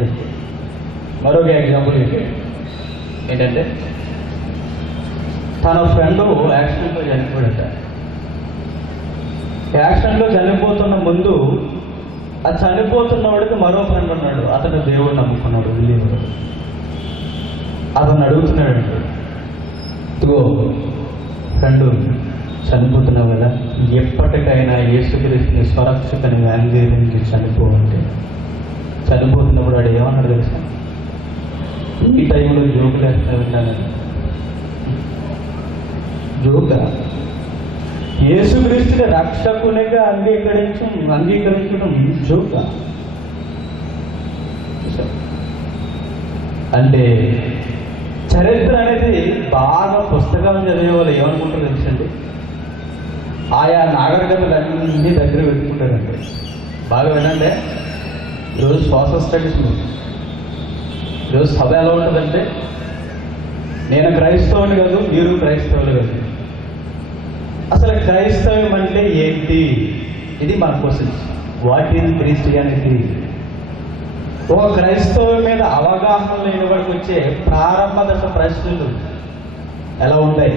చనిపోయాడు. మరొక ఎగ్జాంపుల్ ఏంటంటే తన ఫ్రెండ్ యాక్సిడెంట్లో చనిపోయాడట. యాక్సిడెంట్లో చనిపోతున్న ముందు ఆ చనిపోతున్నవాడికి మరో ఫ్రెండ్ ఉన్నాడు. అతను దేవుడు నమ్ముకున్నాడు, బిలీవర్. అతను అడుగుతున్నాడంటే, ఇదిగో ఫ్రెండు చనిపోతున్నావు కదా, ఎప్పటికైనా యేసుక్రీస్తుని స్వరక్షకుని అంగీకరించి చనిపోవంటే. చనిపోతున్నప్పుడు వాడు ఏమన్నాడు తెలుసా? ఈ టైంలో జోకులు వేస్తా ఉంటాను. జోక యేసుక్రీస్తుని రక్షకునిగా అంగీకరించడం జోక. అంటే చరిత్ర అనేది బాగా పుస్తకాలు చదివే వాళ్ళు ఏమనుకుంటారు తెలుసండి? ఆయా నాగరికతలన్నీ దగ్గర పెట్టుకుంటారండి. బాగా వినండి. ఈరోజు సోషల్ స్టడీస్, ఈరోజు సభ ఎలా ఉంటుందంటే, నేను క్రైస్తవుని కాదు, మీరు క్రైస్తవులు కాదు. అసలు క్రైస్తవం అంటే ఏంటి? ఇది మన క్వశ్చన్. What is Christianity? ఒక క్రైస్తవం మీద అవగాహన లేని వాడికి వచ్చే ప్రారంభ దశ ప్రశ్నలు ఎలా ఉంటాయి?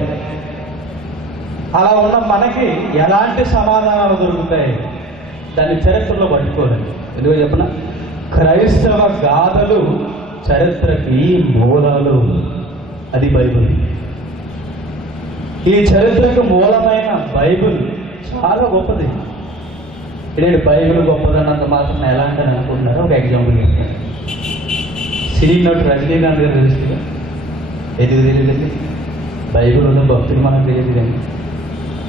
అలా ఉన్న మనకి ఎలాంటి సమాధానాలు దొరుకుతాయి? దాన్ని చరిత్రలో పట్టుకోవాలి. ఎందుకో చెప్పిన క్రైస్తవ గాథలు చరిత్రకి మూలాలు. అది బైబిల్. ఈ చరిత్రకు మూలమైన బైబిల్ చాలా గొప్పది. ఇదేంటి బైబిల్ గొప్పదన్నంత మాత్రం ఎలా అంటే అనుకుంటున్నారు? ఒక ఎగ్జాంపుల్ చెప్తాను. సినీ నటు రజనీకాంత్ గారు తెలుస్తుందా? ఎందుకు తెలియదండి? బైబిల్ ఉన్న భక్తులు మనకు తెలియదు కానీ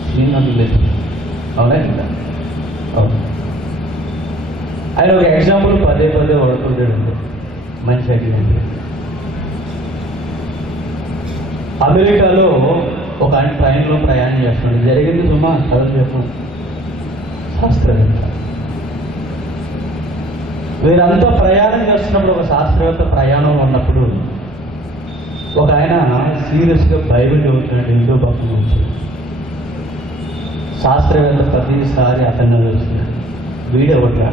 సినీ నటులు తెలుసు. అవునా కదా? అవును. ఆయన ఒక ఎగ్జాంపుల్ పదే వాడుతుంటాడు. మంచి ఎగ్జాంపుల్. అమెరికాలో ఒక ఆయన ట్రైన్లో ప్రయాణం చేస్తున్నాడు. జరిగింది సుమా చదువు చెప్పండి. శాస్త్రవేత్త. వీరంతా ప్రయాణం చేస్తున్నప్పుడు, ఒక శాస్త్రవేత్త ప్రయాణంలో ఉన్నప్పుడు ఒక ఆయన సీరియస్గా బైబిల్ చదువుతున్నాడు. ఇంట్లో పక్కన వచ్చి శాస్త్రవేత్త ప్రతిసారి అతన్ని చూస్తున్నాడు. వీడెవట్లా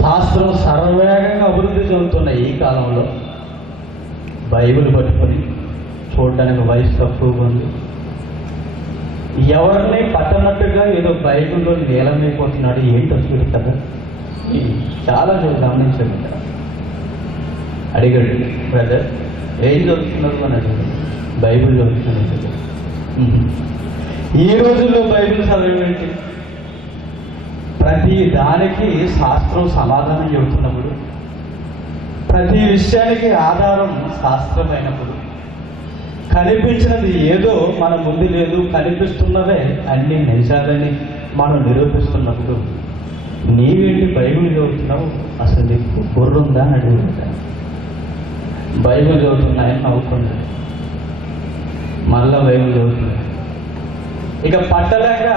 శాస్త్రం సర్వవేగంగా అభివృద్ధి చెందుతున్న ఈ కాలంలో బైబిల్ పట్టుకొని చూడడానికి వయసు తక్కువగా ఉంది, ఎవరిని పట్టనట్టుగా ఏదో బైబిల్లో నీలమైపోతున్నాడు. ఏంటో చూడు కదా, చాలా గమనించండి. అడిగాడు, బ్రదర్ ఏం చదువుతున్నారు అని అడిగాడు. బైబిల్ చదువుతున్నాడు. ఈ రోజుల్లో బైబిల్ చదివేంటి? ప్రతి దానికి శాస్త్రం సమాధానం చెబుతున్నప్పుడు, ప్రతి విషయానికి ఆధారం శాస్త్రమైనప్పుడు, కనిపించినది ఏదో మన ముందు లేదు, కనిపిస్తున్నవే అన్ని నిజాలని మనం నిరూపిస్తున్నప్పుడు నీవేంటి బైబిల్ చదువుతున్నావు? అసలు నీకు బుర్రుందా అని అడుగుతాను. బైబిల్ చదువుతున్నాయని నవ్వుకున్నాడు. మళ్ళా బైబిల్ చదువుతున్నాడు. ఇక పట్టలేక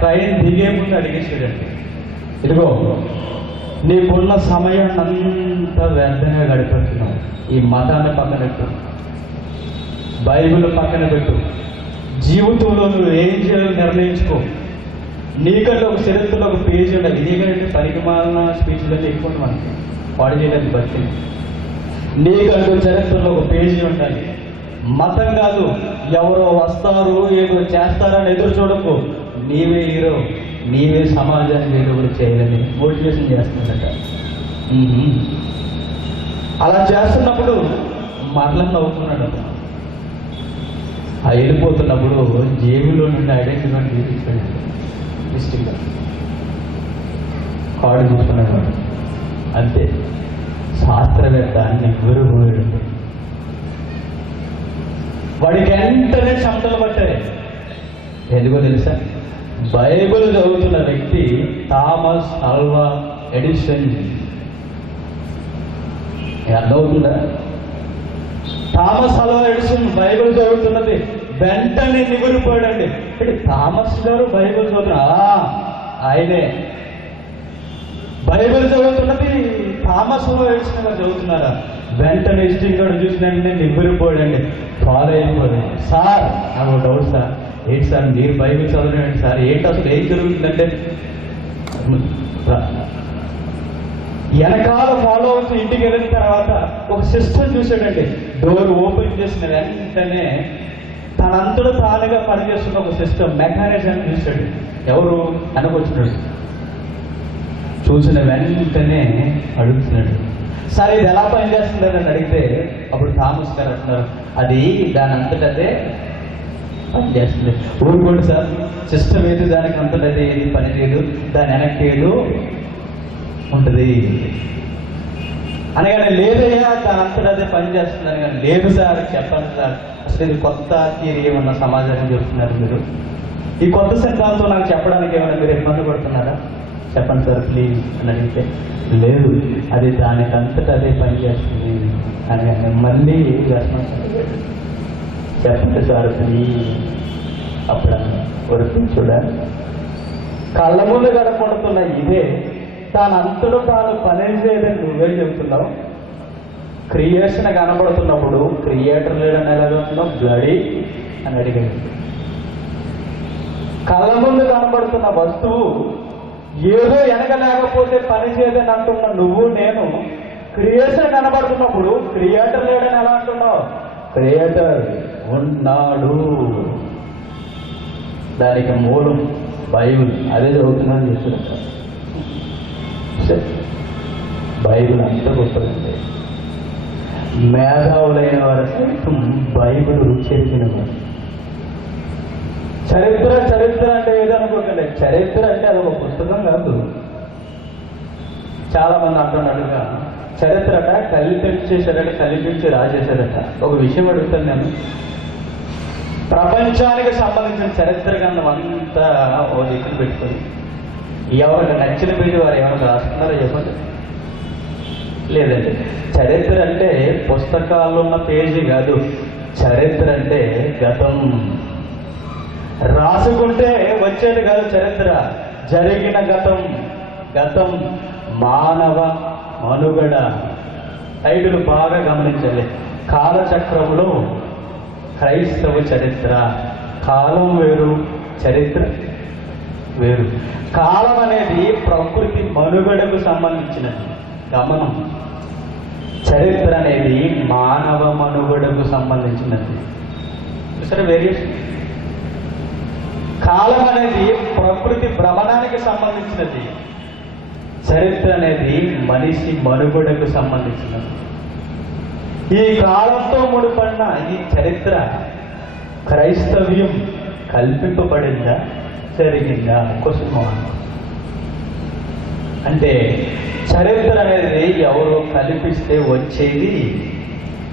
ట్రైన్ దిగే ముందు అడిగేసాడండి, ఇదిగో నీకున్న సమయం అంతా వ్యర్థంగా గడిపెడుతున్నావు. ఈ మతాన్ని పక్కన పెట్టు, బైబిల్ పక్కన పెట్టు, జీవితంలో నువ్వు ఏం చేయాలో నిర్ణయించుకో. నీకంటే ఒక చరిత్రలో ఒక పేజీ ఉండాలి. నీకంటే పనికిమాలిన స్పీచ్లన్నీ ఎక్కువ మనకి పాడు చేయడానికి బట్టి. నీకంటూ చరిత్రలో ఒక పేజీ ఉండాలి. మతం కాదు, ఎవరో వస్తారు ఏదో చేస్తారని ఎదురు చూడకు. నీవే హీరో, నీవే సమాజానికి ఏదో కూడా చేయాలని మోటివేషన్ చేస్తుందట. అలా చేస్తున్నప్పుడు మరలా నవ్వుకున్నాడు. ఆ వెళ్ళిపోతున్నప్పుడు జేబులో నుండి ఐడెంటిటీ కార్డు తీపించాడు. డిస్ట్రిక్ట్గా కార్డు చూసుకున్నాడు. అంతే, శాస్త్రవేత్త ఎవరు పోయాడు. వాడికి వెంటనే శబ్దాలు పట్టాయి. ఎందుకో తెలుసా? బైబిల్ చదువుతున్న వ్యక్తి థామస్ ఆల్వా ఎడిసన్. అర్థమవుతుందా? థామస్ ఆల్వా ఎడిసన్ బైబిల్ చదువుతున్నది వెంటనే నిగురిపోయాడండి. థామస్ గారు బైబిల్ చదువుతున్నా, ఆయనే బైబిల్ చదువుతున్నది థామస్ ఆల్వా ఎడిసన్ గారు చదువుతున్నారా? వెంటనే హిస్టరీ గారు చూసిన వెంటనే నిగురిపోయాడండి. ఫాలో అయిపోయాడు. సార్ నాకు డౌట్ సార్, ఏంటి సార్ మీరు బైబిల్ చదవడం సార్, ఏంటి అసలు ఏం జరుగుతుందంటే, వెనకాల ఫాలో అవుతూ ఇంటికి వెళ్ళిన తర్వాత ఒక సిస్టమ్ చూశాడండి. డోర్ ఓపెన్ చేసిన వెంటనే తనంతలో తానుగా పనిచేస్తున్న ఒక సిస్టమ్ మెకానిజం చూశాడు. ఎవరు అనుకొచ్చినాడు. చూసిన వెంటనే అడుగుతున్నాడు, సరే ఇది ఎలా పనిచేస్తుందని అని అడిగితే అప్పుడు థామస్ గారు అంటున్నారు, అది దాని అంతటదే పనిచేస్తుంది. ఊరుకోండి సార్, సిస్టమ్ ఏది దానికి అంతటదే ఏది పని చేయదు, దాని వెనక్కి ఏదో ఉంటుంది అనగానే లేదయ్యా దాని అంతటదే పనిచేస్తుంది అని. కానీ లేదు సార్, చెప్పండి సార్, అసలు ఇది కొత్త థియరీ ఏమన్నా సమాజానికి చెప్తున్నారు మీరు? ఈ కొత్త సిద్ధాంతం నాకు చెప్పడానికి ఏమైనా మీరు ఇబ్బంది పడుతున్నారా? చెప్పండి సార్ ప్లీజ్ అని అడిగితే లేదు, అది దానికి అంతటా అదే పనిచేస్తుంది అని. మళ్ళీ చెప్పండి సార్ ప్లీజ్. అప్పుడు వరకు చూడాలి, కళ్ళ ముందు కనపడుతున్న ఇదే తాను అంతలో తాను పని చేయదని నువ్వేం చెప్తున్నావు? క్రియేషన్ కనబడుతున్నప్పుడు క్రియేటర్ లేడని ఎలాగ ఉంటున్నావు? బ్లడీ అని అడిగాడు. కళ్ళ ముందు కనబడుతున్న వస్తువు ఏదో వెనక లేకపోతే పని చేయదని అంటున్న నువ్వు నేను క్రియేషన్ కనబడుతున్నప్పుడు క్రియేటర్ లేడని ఎలా అంటున్నావు? క్రియేటర్ ఉన్నాడు. దానికి మూలం బైబిల్, అదే చదువుతున్నాను చెప్తున్నా. బైబిల్ అంత గొప్పదండి. మేధావులైన వారు సైతం బైబిల్ రుచెరిగిన వారు. చరిత్ర అంటే ఏదో అనుకోకండి. చరిత్ర అంటే అది ఒక పుస్తకం కాదు. చాలా మంది అంటున్నాడుగా చరిత్ర అట కల్పించి రాజేశారట. ఒక విషయం అడుగుతాను నేను, ప్రపంచానికి సంబంధించిన చరిత్ర గ్రంథం అంతా ఓ దిక్కులు పెట్టుకొని ఎవరికి నచ్చిన పేరు వారు ఏమైనా రాస్తున్నారో చెప్పండి. లేదండి, చరిత్ర అంటే పుస్తకాల్లో ఉన్న పేజీ కాదు. చరిత్ర అంటే గతం. రాసుకుంటే వచ్చేది కాదు చరిత్ర, జరిగిన గతం మానవ మనుగడ. టైటిల్ బాగా గమనించాలి. కాలచక్రంలో క్రైస్తవ చరిత్ర. కాలం వేరు, చరిత్ర వేరు. కాలం అనేది ప్రకృతి మనుగడకు సంబంధించినది గమనం. చరిత్ర అనేది మానవ మనుగడకు సంబంధించినది. సరే, వేరియేషన్. కాలం అనేది ప్రకృతి భ్రమణానికి సంబంధించినది. చరిత్ర అనేది మనిషి మనుగడకు సంబంధించినది. ఈ కాలంతో ముడిపడిన ఈ చరిత్ర క్రైస్తవ్యం కల్పింపబడిందా, జరిగిందా? క్వశ్చన్. అంటే చరిత్ర అనేది ఎవరో కల్పిస్తే వచ్చేది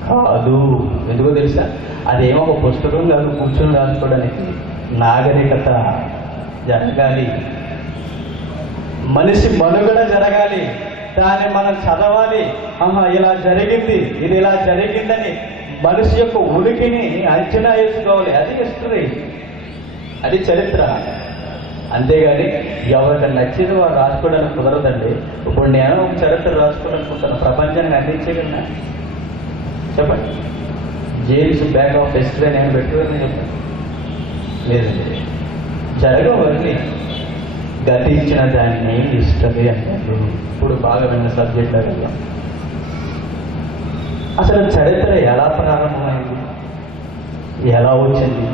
కాదు. ఎందుకో తెలుసా? అదేమో ఒక పుస్తకం కాదు కూర్చొని రాసుకోవడానికి. నాగరికత జరగాలి, మనిషి మనుగడ జరగాలి, దాన్ని మనం చదవాలి. ఇలా జరిగింది, ఇది ఇలా జరిగిందని మనిషి యొక్క ఉనికిని అంచనా వేసుకోవాలి. అది హిస్టరీ, అది చరిత్ర. అంతేగాని ఎవరికి నచ్చింది వారు రాసుకోవడానికి కుదరదండి. ఇప్పుడు నేను ఒక చరిత్ర రాసుకోవాలనుకుంటాను, ప్రపంచానికి అందించగలనా? చెప్పండి. జేమ్స్ బ్యాక్ ఆఫ్ హిస్టరీ నేను పెట్టుకోవాలని చెప్పండి. లేదండి, జరగవన్నీ. గతించిన దాన్ని హిస్టరీ అంటారు. ఇప్పుడు బాగా విన్న సబ్జెక్ట్ కదా. అసలు చరిత్ర ఎలా ప్రారంభమైంది, ఎలా వచ్చింది?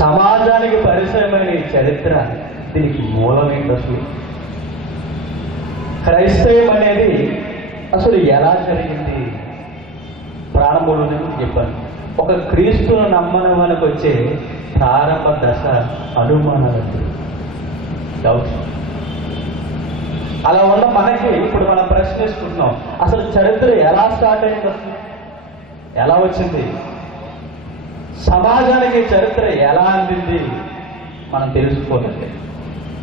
సమాజానికి పరిచయమైన ఈ చరిత్ర, దీనికి మూలమేంటి? అసలు క్రైస్తవం అనేది అసలు ఎలా జరిగింది? ప్రారంభంలోనే చెప్పాను. ఒక క్రీస్తును నమ్మడానికి వచ్చే ప్రారంభ దశ అనుమానాలు, డౌట్స్. అలా ఉన్న మనకి ఇప్పుడు మనం ప్రశ్నిస్తున్నాం, అసలు చరిత్ర ఎలా స్టార్ట్ అయింది, అసలు ఎలా వచ్చింది, సమాజానికి చరిత్ర ఎలా అందింది మనం తెలుసుకోవాలి.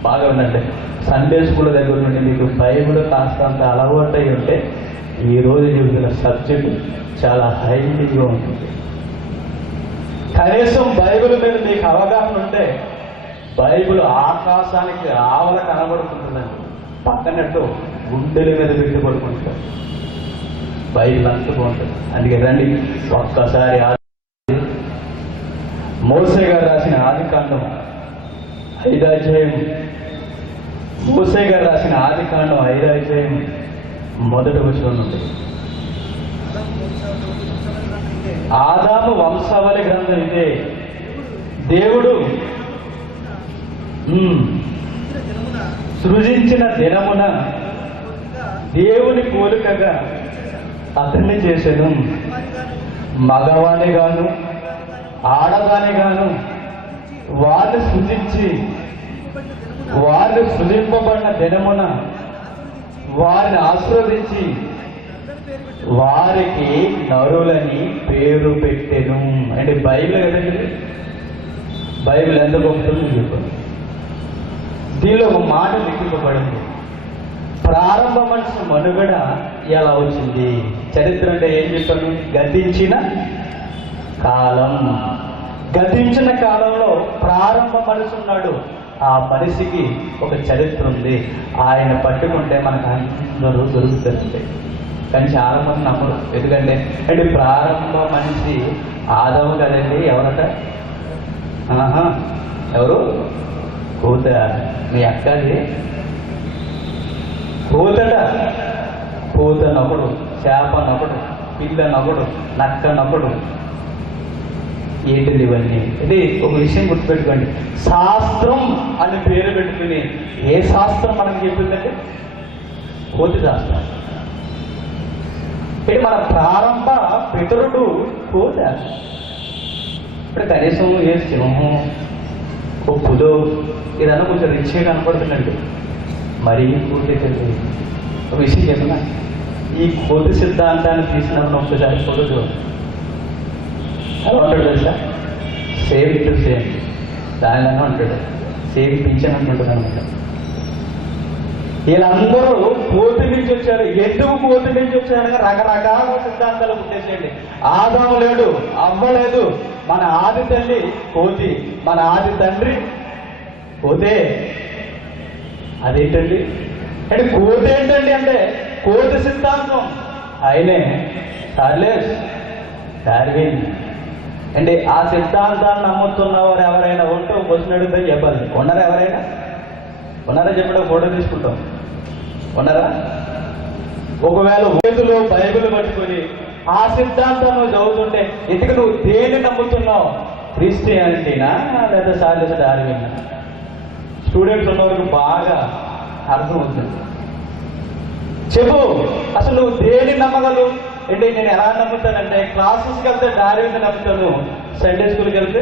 బాగా ఉందండి. సండే స్కూల్ దగ్గర నుండి మీకు బైబిల్ కాస్తంత అలవాటు అయి ఉంటే ఈరోజు చూసిన సబ్జెక్టు చాలా హైలీగా ఉంటుంది. కనీసం బైబిల్ మీద మీకు అవగాహన ఉంటే బైబిల్ ఆకాశానికి ఆవల కనబడుతుంటుందండి. పక్కనట్టు గుండెల మీద పెట్టి పడుకుంటారు. బైబిల్ అంత బాగుంటుంది. అందుకే రండి ఒక్కసారి మోసే గారు రాసిన ఆదికాండం 5వ అధ్యాయం మోసే గారు రాసిన ఆదికాండం 5వ అధ్యాయం 1వ వచనం నుండి. ఆదాము వంశావళి గ్రంథం ఇదే. దేవుడు సృజించిన దినమున దేవుని పోలికగా అతన్ని చేసెను. మగవాణి గాను ఆడదాని గాను వాళ్ళు సృజింపబడిన దినమున వారిని ఆశీర్వదించి వారికి నరులని పేరు పెట్టెను. అంటే బైబిల్ కదండి, బైబిల్ ఎంత గొప్పదో చెప్పాను. దీనిలో ఒక మాట లిఖింపబడింది, ప్రారంభ మనిషి మనుగడ ఎలా వచ్చింది. చరిత్ర అంటే ఏం చెప్పాను? గతించిన కాలంలో ప్రారంభ మనిషి ఉన్నాడు. ఆ మనిషికి ఒక చరిత్ర ఉంది. ఆయన పట్టుకుంటే మనకు అందరూ దొరుకుతుంది. కానీ చాలా మంది నమ్మరు. ఎందుకంటే అంటే ప్రారంభ మనిషి ఆదాము కదండి. ఎవరట? ఎవరు? కూత. మీ అక్కది కూతట. కూత నొకడు, చేప నొకడు, పిల్ల నొకడు, నక్క నొకడు. ఏంటిది ఇవన్నీ? ఇది ఒక విషయం గుర్తుపెట్టుకోండి. శాస్త్రం అని పేరు పెట్టుకుని ఏ శాస్త్రం మనకు చెప్పిందంటే కోతి శాస్త్రం. ఇది మన ప్రారంభ పితరుడు కోత. ఇప్పుడు కనీసం ఏ సింహం, ఓ పుదో ఇదన్నా కొంచెం రిచ్గా కనపడుతుందండి. మరీ కోతికండి. ఒక విషయం చెప్పిన, ఈ కోతి సిద్ధాంతాన్ని తీసినప్పుడు ఒకసారి చూడదు ఎలా ఉంటాడు తెలుసా? సేమ్ టు సేమ్ దానిలాగా ఉంటాడు. సేమ్ పింఛన్ అంటుంటుంది అనమాట. వీళ్ళందరూ కోతి నుంచి వచ్చారు. ఎందుకు కోతి నుంచి వచ్చారనగా రకరకాల సిద్ధాంతాలు పుట్టేసేయండి. ఆదాము లేడు, అవ్వలేదు, మన ఆది తల్లి కోతి, మన ఆది తండ్రి కోతే. అదేంటండి అంటే కోతి ఏంటండి అంటే కోతి సిద్ధాంతం ఆయనే చార్లెస్ డార్విన్. అంటే ఆ సిద్ధాంతాన్ని నమ్ముతున్నవారు ఎవరైనా ఉంటే క్వశ్చన్ అడుగుతా చెప్పాలి. ఉన్నారా? ఎవరైనా ఉన్నారా? చెప్పడం ఫోటో తీసుకుంటాం. ఉన్నారా? ఒకవేళ చేతిలో బైబిల్ పట్టుకొని ఆ సిద్ధాంతాన్ని చదువుతుంటే ఎందుకు నువ్వు దేన్ని నమ్ముతున్నావు? క్రిస్టియానిటీనా లేదా చార్లెస్ డార్విన్? స్టూడెంట్స్ ఉన్నవారికి బాగా అర్థమవుతుంది. చెప్పు, అసలు నువ్వు దేన్ని నమ్మగలవు? అంటే నేను ఎలా నమ్ముతానంటే క్లాసెస్కి వెళ్తే డార్విన్ నమ్ముతాను, సండే స్కూల్కి వెళ్తే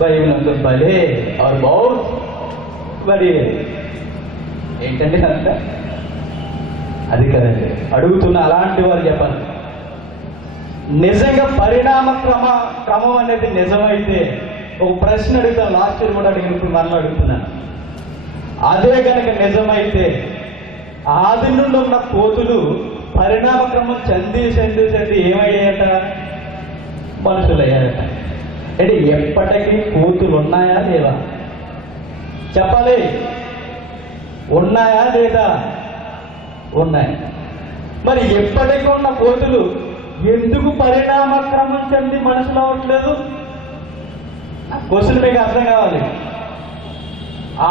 బైబిల్ నమ్ముతాను. భలే అవర్ బౌల్ మరి ఏంటంటే అంత అది కదండి అడుగుతున్న అలాంటి వారు చెప్పాలి. నిజంగా పరిణామ క్రమం అనేది నిజమైతే ఒక ప్రశ్న అడుగుతాను. లాస్ట్ ఇయర్ కూడా అడిగినప్పుడు మరలా అడుగుతున్నాను. అదే కనుక నిజమైతే ఆది నుండి ఉన్న కోతులు పరిణామ క్రమం చెంది ఏమయ్యాయట? మనుషులయ్యారట. అంటే ఎప్పటికీ కోతులు ఉన్నాయా లేవా? చెప్పాలి. ఉన్నాయా లేదా? ఉన్నాయి. మరి ఎప్పటికీ ఉన్న కోతులు ఎందుకు పరిణామ క్రమం చెంది మనుషులు అవ్వట్లేదు? క్వశ్చన్ మీకు అర్థం కావాలి.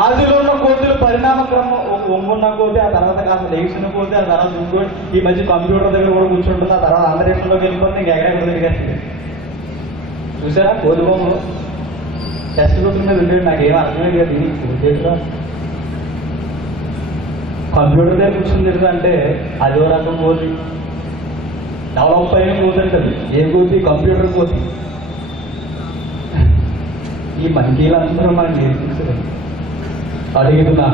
ఆదిలో ఉన్న కోతులు పరిణామ క్రమం, ఒక ఒంగున్న కోతి, ఆ తర్వాత కాస్త లేచిన కోతి, ఆ తర్వాత ఇంకోటి, ఈ మధ్య కంప్యూటర్ దగ్గర కూడా కూర్చుంటుంది, ఆ తర్వాత అంతరిక్షంలోకి వెళ్ళిపోతుంది, ఇంకా ఎక్కడెక్కడ తిరిగేస్తుంది. చూసారా కోతి బొమ్మలు? టెక్స్ట్ బుక్ మీద ఉండేది. నాకేం అర్థమే లేదు. దీనికి కోతేరా కంప్యూటర్ దగ్గర కూర్చుని తిరుగుతా అంటే అదో రకం కోతి, డెవలప్ అయిన కోతి అంటది. ఏ కోతి? కంప్యూటర్ కోతి. ఈ మంకీలందరూ మనకి నేర్పించలేదు. అడుగుతున్నా,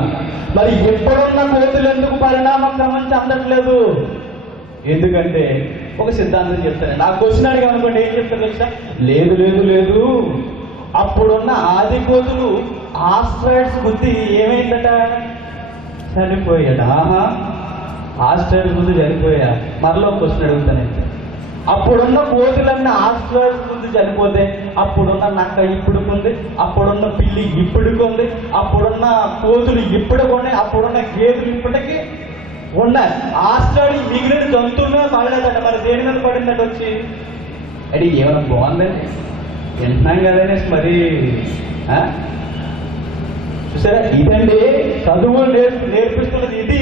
మరి ఎప్పుడున్న కోతులు ఎందుకు పరిణామ క్రమం చెందట్లేదు? ఎందుకంటే ఒక సిద్ధాంతం చెప్తాను. నాకు క్వశ్చన్ అడిగా అనుకోండి, ఏం చెప్తాను తెలుసా? లేదు లేదు లేదు, అప్పుడున్న ఆది కోతులు ఆస్ట్రాయిడ్స్ బుద్ధి ఏమైందట? చనిపోయాడు. ఆస్ట్రాయిడ్స్ బుద్ధి చనిపోయా. మరలో క్వశ్చన్ అడుగుతానంటే, అప్పుడున్న కోతులన్నీ ఆస్ట్రాయిడ్స్ బుద్ధి చనిపోతే అప్పుడున్న నక్క ఇప్పుడుకుంది, అప్పుడున్న పిల్లి ఇప్పుడుకుంది, అప్పుడున్న కోతులు ఇప్పుడుకొని, అప్పుడున్న గేదెలు ఇప్పటికీ ఉన్నాయి. ఆస్ట్రాయిడ్ మిగిలిన జంతువులు పడలేదట. మరి దేని మీద పడిందట వచ్చి? అది ఏమైనా బాగుందండి? వింటున్నాం కదనేసి మరి సరే, ఇదండి చదువు నేర్పిస్తున్నది. ఇది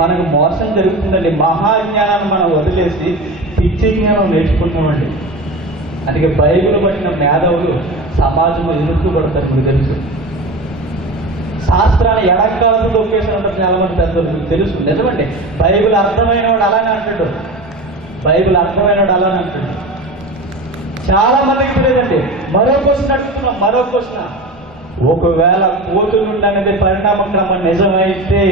మనకు మోసం జరుగుతుందండి. మహాజ్ఞానాన్ని మనం వదిలేసి పిచ్చి జ్ఞానం నేర్చుకుంటామండి. అందుకే బైబిల్ పట్టిన మేధావులు సమాజంలో ఎదుర్కొ పడతారు. మీకు తెలుసు, శాస్త్రాన్ని ఎడకాలతో తొక్కేసి ఉంటారు చాలా మంది పెద్దలు. మీకు తెలుసు, నిజమండి. బైబిల్ అర్థమైన వాడు అలానే అంటాడు. బైబిల్ అర్థమైన వాడు అలానే అంటాడు. చాలా మందికి తెలియదండి. మరో క్వశ్చన్ అడుగుతున్నాం, మరో క్వశ్చన్. ఒకవేళ కోతులుండి అనేది పరిణామ క్రమం నిజమైతే,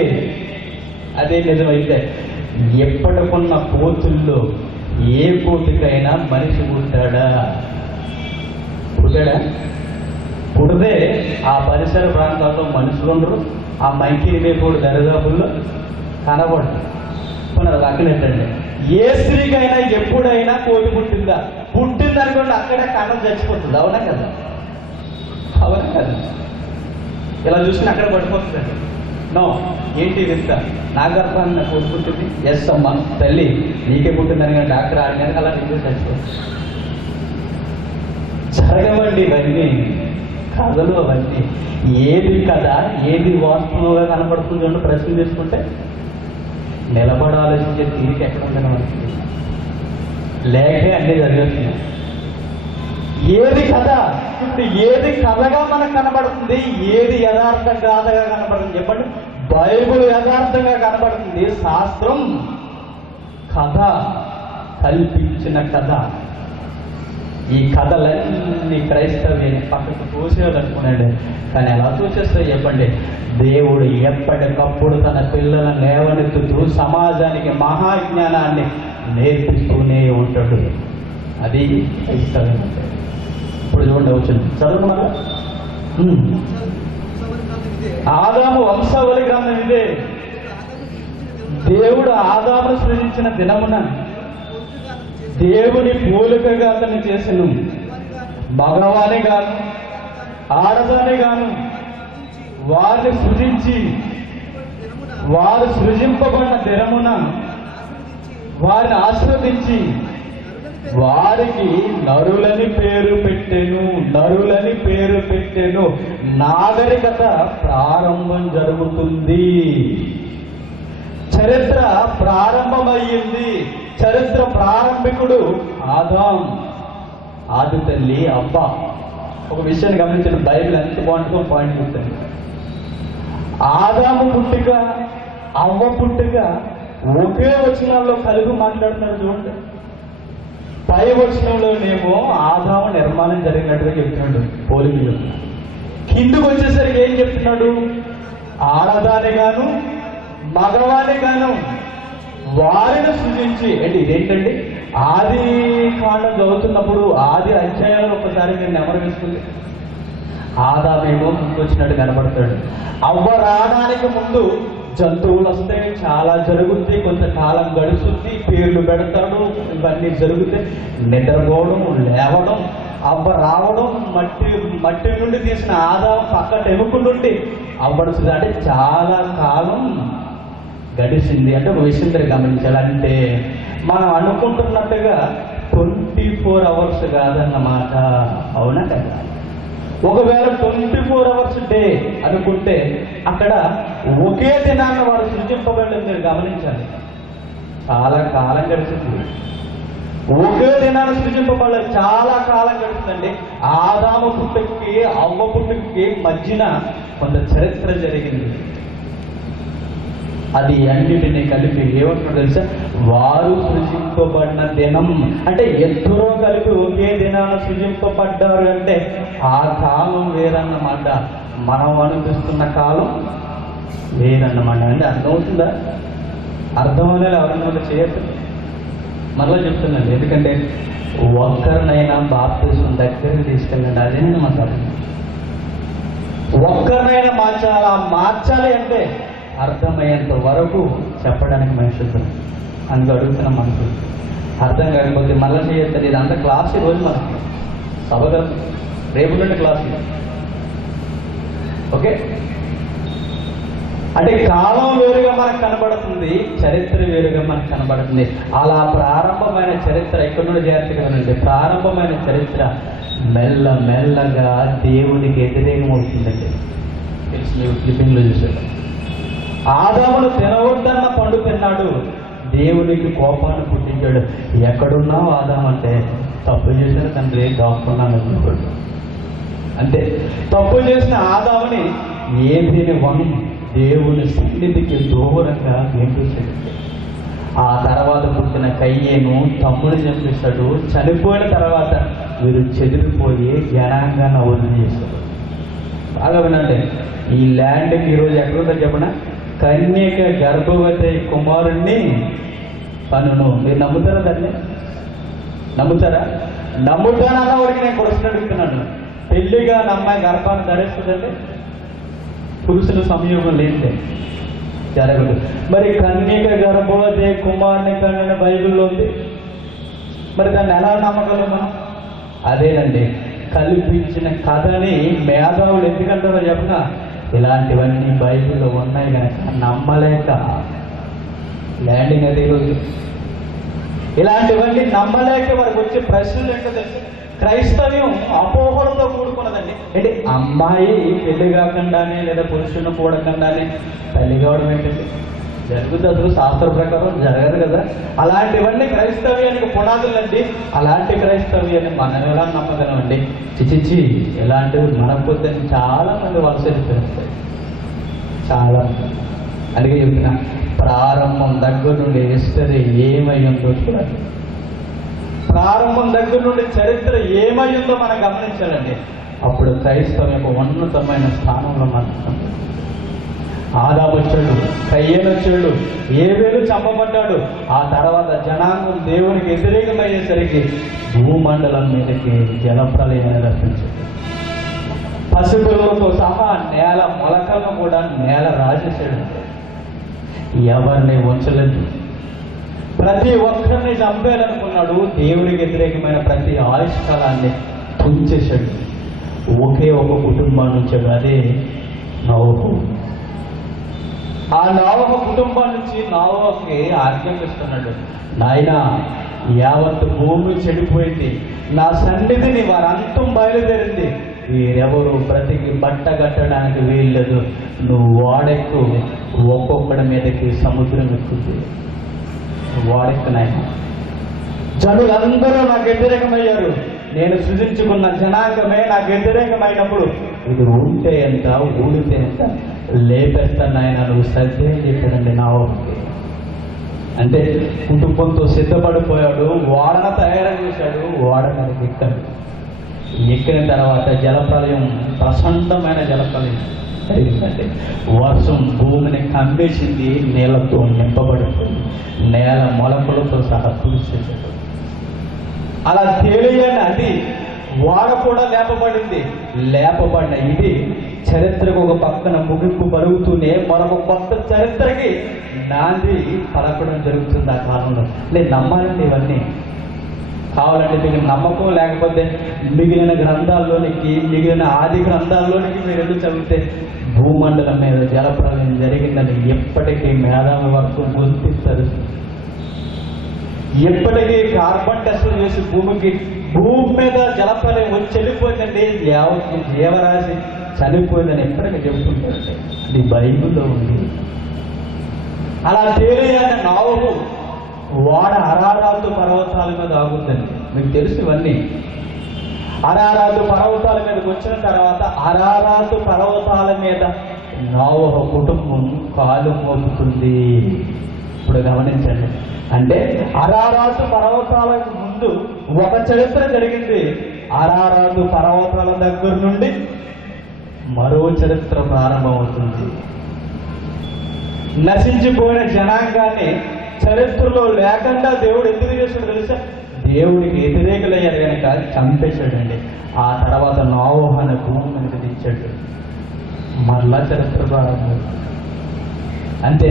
అదే నిజమైతే ఎప్పటికున్న కోతుల్లో ఏ కోతికైనా మనిషి పుట్టాడా? పుట్టాడా? పుడితే ఆ పరిసర ప్రాంతాల్లో మనుషులు ఉండరు. ఆ మైకి రేపుడు దరిదాపుల్లో కనబడరు. మన రకలేటండి. ఏ స్త్రీకైనా ఎప్పుడైనా కోతి పుట్టిందా? పుట్టింది అనుకోండి, అక్కడే కన్నం చచ్చిపోతుంది. అవునా కదా? అవునా కదా? ఇలా చూసుకుని అక్కడ పడిపోతుందండి. నో, ఏంటి వింత? నా గర్భాన్ని కోతి పుట్టింది. ఎస్ అమ్మా తల్లి నీకే పుట్టిందని కానీ డాక్టర్ ఆడినాక అలా నీకే చచ్చిపోతుంది. జరగవండి ఇవన్నీ, కథలు అవన్నీ. ఏది కథ, ఏది వాస్తవంగా కనపడుతుంది అని ప్రశ్న చేసుకుంటే నిలబడి ఆలోచించే తీరిక ఎక్కడ ఉందని మనకి లేకే అన్నీ జరిగేస్తున్నాయి. ఏది కథ? ఇప్పుడు ఏది కథగా మనకు కనబడుతుంది, ఏది యథార్థ గాథగా కనబడుతుంది చెప్పండి? బైబిల్ యథార్థంగా కనబడుతుంది. శాస్త్రం కథ, కల్పించిన కథ. ఈ కథలన్నీ క్రైస్తవ్యాన్ని పక్కకు తోసేయాలనుకున్నాడు. కానీ ఎలా తోసేస్తాయి చెప్పండి? దేవుడు ఎప్పటికప్పుడు తన పిల్లలను లేవనెత్తుతూ సమాజానికి మహాజ్ఞానాన్ని నేర్పిస్తూనే ఉంటాడు. అది క్రైస్తవ్యం. ఇప్పుడు చూడండి, వచ్చింది చదువుకున్నారా? ఆదాము వంశావళి గ్రంథం ఇదే. దేవుడు ఆదామును సృజించిన దినమున దేవుని పోలికగా అతన్ని చేసెను. మగవాని గాను ఆడదాని గాను వారిని సృజించి, వారు సృజింపబడిన దినమున వారిని ఆశీర్వదించి వారికి నరులని పేరు పెట్టెను. నరులని పేరు పెట్టెను. నాగరికత ప్రారంభం జరుగుతుంది. చరిత్ర ప్రారంభమయ్యింది. చరిత్ర ప్రారంభికుడు ఆదాం, ఆది తల్లి అవ్వ. ఒక విషయాన్ని గమనించిన, బైబిల్ ఎంత బాగుంటుందో పాయింట్ చెప్తాను. ఆదాము పుట్టుక, అవ్వ పుట్టుక ఒకే వచనాల్లో కలిపి మాట్లాడుతున్నారు చూడండి. పై వచనంలోనేమో ఆదాము నిర్మాణం జరిగినట్టుగా చెప్తున్నాడు, పోలిక చెప్తున్నాడు. కిందకు వచ్చేసరికి ఏం చెప్తున్నాడు? ఆడదాని గాను మగవాని గాను వారిని సృజించి. అంటే ఇదేంటండి? ఆది కాండం చదువుతున్నప్పుడు ఆది అధ్యాయంలో ఒకసారి నేను నెమరు వేసుకుంది. ఆదామేమో ముందు వచ్చినట్టు కనబడతాడు. అవ్వ రావడానికి ముందు జంతువులు వస్తాయి, చాలా జరుగుతాయి, కొంతకాలం గడుస్తుంది, పేర్లు పెడతాడు, ఇవన్నీ జరుగుతాయి. నిద్రపోవడం, లేవడం, అవ్వ రావడం, మట్టి నుండి తీసిన ఆదాం పక్క ఎముక నుండి అవ్వడుతుంది. అంటే చాలా కాలం గడిచింది. అంటే ఒక విషయం మీరు గమనించాలంటే, మనం అనుకుంటున్నట్టుగా 24 hours కాదన్నమాట. అవునా కదా? ఒకవేళ 24 hours డే అనుకుంటే అక్కడ ఒకే దినాన్ని వారు సృజింపబడలేదు. మీరు గమనించాలి, చాలా కాలం గడిచింది. ఒకే దినాన్ని సృజింపబడలేదు, చాలా కాలం గడుస్తుందండి. ఆదాము పుట్టుకి అవ్వ పుట్టుకి మధ్యన కొంత చరిత్ర జరిగింది. అది అన్నిటినీ కలిపి ఏమంటున్నాడు తెలుసా? వారు సృజింపబడిన దినం. అంటే ఇద్దరూ కలిపి ఒకే దినాన్ని సృజింపబడ్డారు. అంటే ఆ కాలం వేరన్నమాట, మనం అనిపిస్తున్న కాలం వేరన్నమాట. అంటే అర్థమవుతుందా? అర్థమనే ఎవరన్నా చేయొచ్చు. మరలా చెప్తున్నాను, ఎందుకంటే ఒక్కరినైనా బాప్తిజం దగ్గరికి తీసుకెళ్ళండి. అదే మన అర్థం. ఒక్కరినైనా మార్చాలి అంటే అర్థమయ్యేంత వరకు చెప్పడానికి మనుషులు. అందుకు అడుగుతున్న మనసు అర్థం కాకపోతే మళ్ళీ చేయొద్దు. ఇదంతా క్లాస్ ఈరోజు మనకి సభగా, రేపు నుండి క్లాస్. ఓకే, అంటే కాలం వేరుగా మనకు కనబడుతుంది, చరిత్ర వేరుగా మనకు కనబడుతుంది. అలా ప్రారంభమైన చరిత్ర ఎక్కడి నుండి జాగ్రత్తగా ఉందండి. ప్రారంభమైన చరిత్ర మెల్లమెల్లగా దేవునికి వ్యతిరేకం అవుతుందండి. తెలిసి మీరు క్లిప్పింగ్లో చూసారు. ఆదామును తినవద్దన్న పండు తిన్నాడు, దేవునికి కోపాన్ని పుట్టించాడు. ఎక్కడున్నావు ఆదాము అంటే, తప్పు చేసిన తండ్రి దాక్కున్నాను అనుకోడు. అంతే, తప్పు చేసిన ఆదాముని ఏదేని వనం దేవుని సన్నిధికి దూరంగా గెంటేశాడు. ఆ తర్వాత పుట్టిన కయ్యేను తమ్ముడు చంపిస్తాడు. చనిపోయిన తర్వాత వీరు చెదిరిపోయి జనాంగాన్ని అభివృద్ధి చేశారు. బాగా వినండి, ఈ ల్యాండ్కి ఈరోజు ఎక్కడుందో చెప్పిన కన్యక గర్భవతి కుమారుణ్ణి కనును. మీరు నమ్ముతారా దాన్ని? నమ్ముతారా? నమ్ముతానన్న వారికి నేను క్వశ్చన్ అడుగుతున్నాను. పెళ్లిగా అమ్మాయి గర్భాన్ని ధరిస్తుందంటే పురుషుల సంయోగం లేనిదే జరగదు. మరి కన్యక గర్భవతి కుమారుని కన్న బైబిల్లో ఉంది. మరి దాన్ని ఎలా నమ్మగలం మనం? అదేనండి, కల్పించిన కథని మేధావులు ఎందుకంటారో చెప్పిన, ఇలాంటివన్నీ బైబిల్లో ఉన్నాయి కనుక నమ్మలేక ల్యాండింగ్ అదే రోజు ఇలాంటివన్నీ నమ్మలేక వారికి వచ్చే ప్రశ్నలు ఏంటో తెలుసు. క్రైస్తవ్యం అపోహలతో కూడుకున్నదండి. అంటే అమ్మాయి పెళ్లి కాకుండానే లేదా పురుషుని కూడకుండానే తల్లి కావడం ఏంటండి? జరుగుతుంది, అసలు శాస్త్ర ప్రకారం జరగదు కదా. అలాంటివన్నీ క్రైస్తవ్యానికి పునాదులండి. అలాంటి క్రైస్తవ్యాన్ని మనం ఎలా నమ్మగలమండి? చిచిచి, ఇలాంటివి మనకపోతే చాలా మంది వలస వెళ్ళిపోతాయి, చాలా మంది. అందుకే చెప్తున్నా, ప్రారంభం దగ్గర నుండి హిస్టరీ ఏమై ఉందో చూడండి. ప్రారంభం దగ్గర నుండి చరిత్ర ఏమై ఉందో మనం గమనించాలండి. అప్పుడు క్రైస్తవం యొక్క ఉన్నతమైన స్థానంలో మనం ఆదాము వచ్చాడు, కయ్యేను వచ్చాడు, ఏబేలు చంపబడ్డాడు. ఆ తర్వాత జనాంగం దేవునికి వ్యతిరేకమయ్యేసరికి భూమండలం మీదకి జలప్రలయాన్ని రప్పించాడు. పసిపిల్లలతో సహా నేల మొలకలను కూడా నేల రాజేశాడు. ఎవరిని ఉంచలేదు, ప్రతి ఒక్కరిని చంపేయాలనుకున్నాడు. దేవునికి వ్యతిరేకమైన ప్రతి ఆయుష్కాలాన్ని తుంచేశాడు. ఒకే ఒక కుటుంబాన్ని ఉంచాడు, అదే నోవహు. ఆ నోవహు కుటుంబం నుంచి నోవహుకి ఆజ్ఞాపిస్తున్నాడు, నాయనా, యావత్ భూమి చెడిపోయింది, నా సన్నిధిని వారంతం బయలుదేరింది, వీరెవరు బ్రతికి బట్ట కట్టడానికి వీల్లేదు, నువ్వు వాడెక్కు, ఒక్కొక్కడి మీదకి సముద్రం ఎక్కుతుంది, వాడెక్కునాయన. జనులందరూ నాకు వ్యతిరేకమయ్యారు, నేను సృజించుకున్న జనాంగమే నాకు వ్యతిరేకమైనప్పుడు ఇది ఉంటే ఎంత, ఊడితే ఎంత, లేపేస్తాను ఆయన, నువ్వు సత్యం చెప్పాడండి నోవహుకి. అంటే కుటుంబంతో సిద్ధపడిపోయాడు, ఓడన తయారు చేశాడు, ఓడన ఎక్కాడు. ఎక్కిన తర్వాత జలప్రలయం, ప్రచండమైన జలప్రలయం జరిగిందండి. వర్షం భూమిని కమ్మేసింది, నీళ్లతో నింపబడిపోయింది, నేల మొలకలతో సహా తుడిచేశాడు. అలా తేలియని అది వాడ కూడా లేపబడింది. లేపబడిన ఇది చరిత్రకు ఒక పక్కన ముగింపు పరుగుతూనే మరొక కొత్త చరిత్రకి నాంది పలకడం జరుగుతుంది ఆ కాలంలో. నేను నమ్మాలండి ఇవన్నీ. కావాలంటే మీకు నమ్మకం లేకపోతే మిగిలిన గ్రంథాల్లోనికి, మిగిలిన ఆది గ్రంథాల్లోనికి మీరు ఎందుకు చదివితే భూమండలం మీద జలప్రలయం జరిగిందని ఎప్పటికీ మేధావి వరకు గుర్తిస్తారు. ఎప్పటికీ కార్బన్ టెస్టులు చేసి భూమి మీద జలప్రలయం వచ్చి వెళ్ళిపోయిందండి, జీవరాశి చనిపోయిందని ఎప్పటికీ చెబుతుంటారండి. ఇది బైబిల్లో ఉంది. అలా తేలియాన నోవహు వాడ అరారాతు పర్వతాల మీద ఆగుతుంది. మీకు తెలుసు ఇవన్నీ. అరారాతు పర్వతాల మీదకి వచ్చిన తర్వాత అరారాతు పర్వతాల మీద నోవహు కుటుంబం కాలు మోపుతుంది. ఇప్పుడు గమనించండి, అంటే అరారాతు పర్వతాలకు ముందు ఒక చరిత్ర జరిగింది. అరారాతు పర్వతాల దగ్గర నుండి మరో చరిత్ర ప్రారంభమవుతుంది. నశించిపోయిన జనాంగాన్ని చరిత్రలో లేకుండా దేవుడు ఎందుకు చేశాడు తెలుసా? దేవుడికి వ్యతిరేకులయ్యారు కనుక చంపేశాడండి. ఆ తర్వాత నోవహు అనే భూమి మనకి తెచ్చాడు. మరలా చరిత్ర ప్రారంభం. అంతే,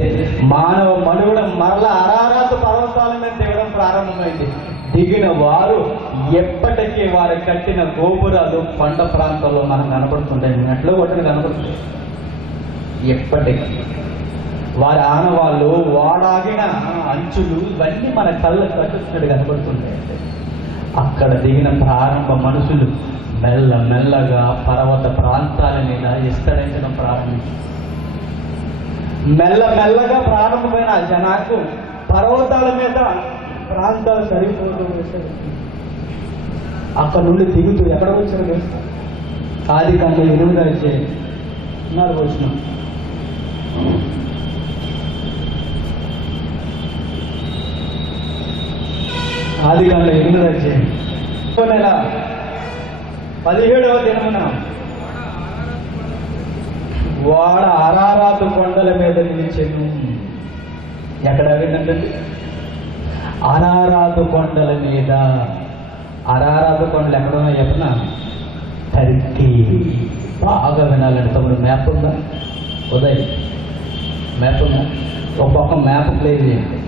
మానవ మనుగడ మరలా అరారాతు పర్వతాల మీద దిగడం ప్రారంభమైంది. దిగిన వారు ఎప్పటికీ వారు కట్టిన గోపురాలు కొండ ప్రాంతాల్లో మనకు కనపడుతుంటాయి. నెట్లో కొట్టిన కనపడుతుంది. ఎప్పటికీ వారి ఆనవాళ్ళు, వాడాగిన అంచులు ఇవన్నీ మన కళ్ళ కట్టుకున్నట్టు కనపడుతుంటాయి. అక్కడ దిగిన ప్రారంభ మనుషులు మెల్లగా పర్వత ప్రాంతాల మీద విస్తరించడం ప్రారంభించింది. మెల్లగా ప్రారంభమైన జనాకు పర్వతాల మీద ప్రాంతాలు సరిపోతూ విస్తరించింది. అక్కడ నుండి దిగుతూ ఎక్కడ వచ్చారో తెలుసు, ఆదికాండం 8వ అధ్యాయం 4వ వచనం. ఆదికాండం 8వ అధ్యాయం నెల 17వ దినమున వాడ అరారాతు కొండల మీద నిలిచెను. ఎక్కడ వినండి, అరారాతు కొండల మీద. అరారాతు కొండలు ఎక్కడ ఉన్నా చెప్పనా? టర్కీ. బాగా వినాలండి తమ్ముడు. మ్యాప్ ఉందా? ఉదయ్ మ్యాప్ ఉందా? ఒక పక్క మ్యాప్ ప్లే చేయండి.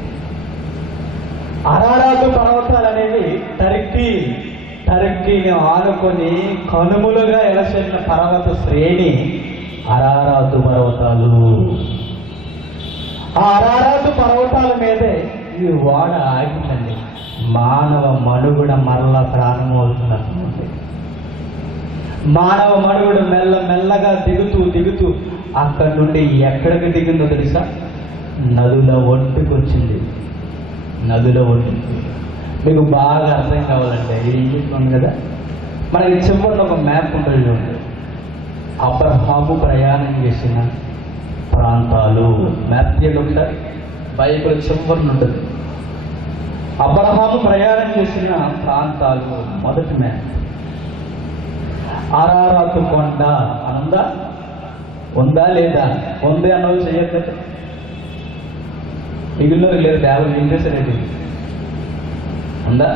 అరారాతు పర్వతాలు అనేవి టర్కీని ఆనుకొని కనుమలుగా ఎలసిన పర్వత శ్రేణి అరారాతు పర్వతాలు. ఆ అరారాతు పర్వతాల మీదే ఈ వాడ ఆగిందండి. మానవ మనుగడ మరలా ప్రారంభమవుతున్నట్టు. మానవ మనుగడ మెల్లగా దిగుతూ అక్కడి నుండి ఎక్కడికి దిగిందో తెలుసా? నదుల ఒడ్డుకు వచ్చింది. నదుల ఒడ్డు. మీకు బాగా అర్థం కావాలంటే ఇది ఈజిప్ట్ ఉంది కదా, మనకి చివరిలో ఒక మ్యాప్ ఉంటుంది చూడండి. అబ్రహాము ప్రయాణం చేసిన ప్రాంతాలు. మ్యాప్ తీయండి ఒకసారి, బైబిల్ చివరిని ఉంటుంది. అబ్రహాము ప్రయాణం చేసిన ప్రాంతాలు మొదటి మ్యాప్. అరారాతు కొండ ఉందా లేదా? ఉంది అన్నది చేయొద్దు. మిగిలిన లేదు, 50 ఇంట్రెస్ట్ అనేది ఉందా?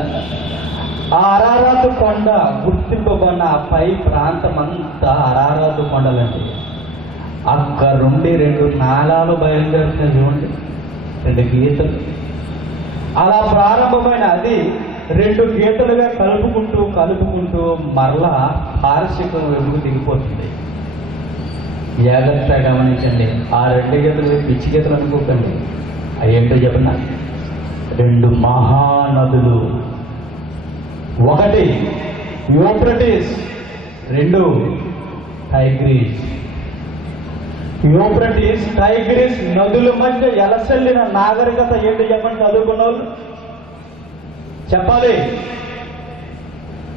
ఆ అరారాతు కొండ గుర్తింపబడిన ఆ పై ప్రాంతం అంతా అరారాతు కొండలండి. అక్కడ నుండి 2 నాళాలు బయలుదేరుతున్నాయి చూడండి, 2 గీతలు. అలా ప్రారంభమైన అది 2 గీతలుగా కలుపుకుంటూ మరలా పారశీకం వెలుగు దిగిపోతుంది. జాగ్రత్తగా గమనించండి. ఆ 2 గీతలు పిచ్చి గీతలు అనుకోకండి. అవి ఏంటో చెప్పనా? 2 మహానదులు. ఒకటి యూఫ్రటీస్, 2 టైగ్రీస్. యూఫ్రటీస్, టైగ్రీస్ నదుల మధ్య ఎలసల్లిన నాగరికత ఏంటి చెప్పండి చదువుకున్న వాళ్ళు చెప్పాలి.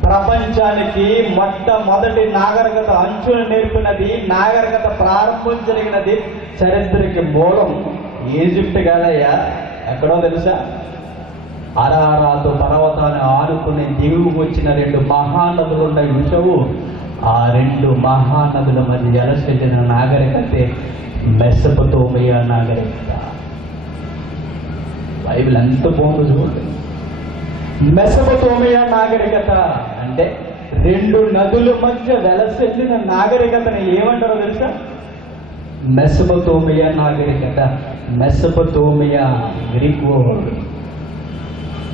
ప్రపంచానికి మొట్టమొదటి నాగరికత అంచులు నేర్పినది, నాగరికత ప్రారంభం జరిగినది, చరిత్రకి మూలం ఈజిప్ట్ కాదయ్యా. ఎక్కడో తెలుసా? అరారాతు పర్వతాన్ని ఆనుకుని దిగువకు వచ్చిన 2 మహానదులు ఉన్నాయి విషవు. ఆ 2 మహానదుల మధ్య ఎలసెల్లిన నాగరికతే మెసొపొతేమియా నాగరికత. బైబిల్ ఎంత బాగుంది చూడండి. మెసొపొతేమియా నాగరికత అంటే 2 నదుల మధ్య వెలసెల్లిన నాగరికతని ఏమంటారో తెలుసా? మెసొపొతేమియా నాగరికత. మెసొపొతేమియా గ్రీక్ వర్డ్.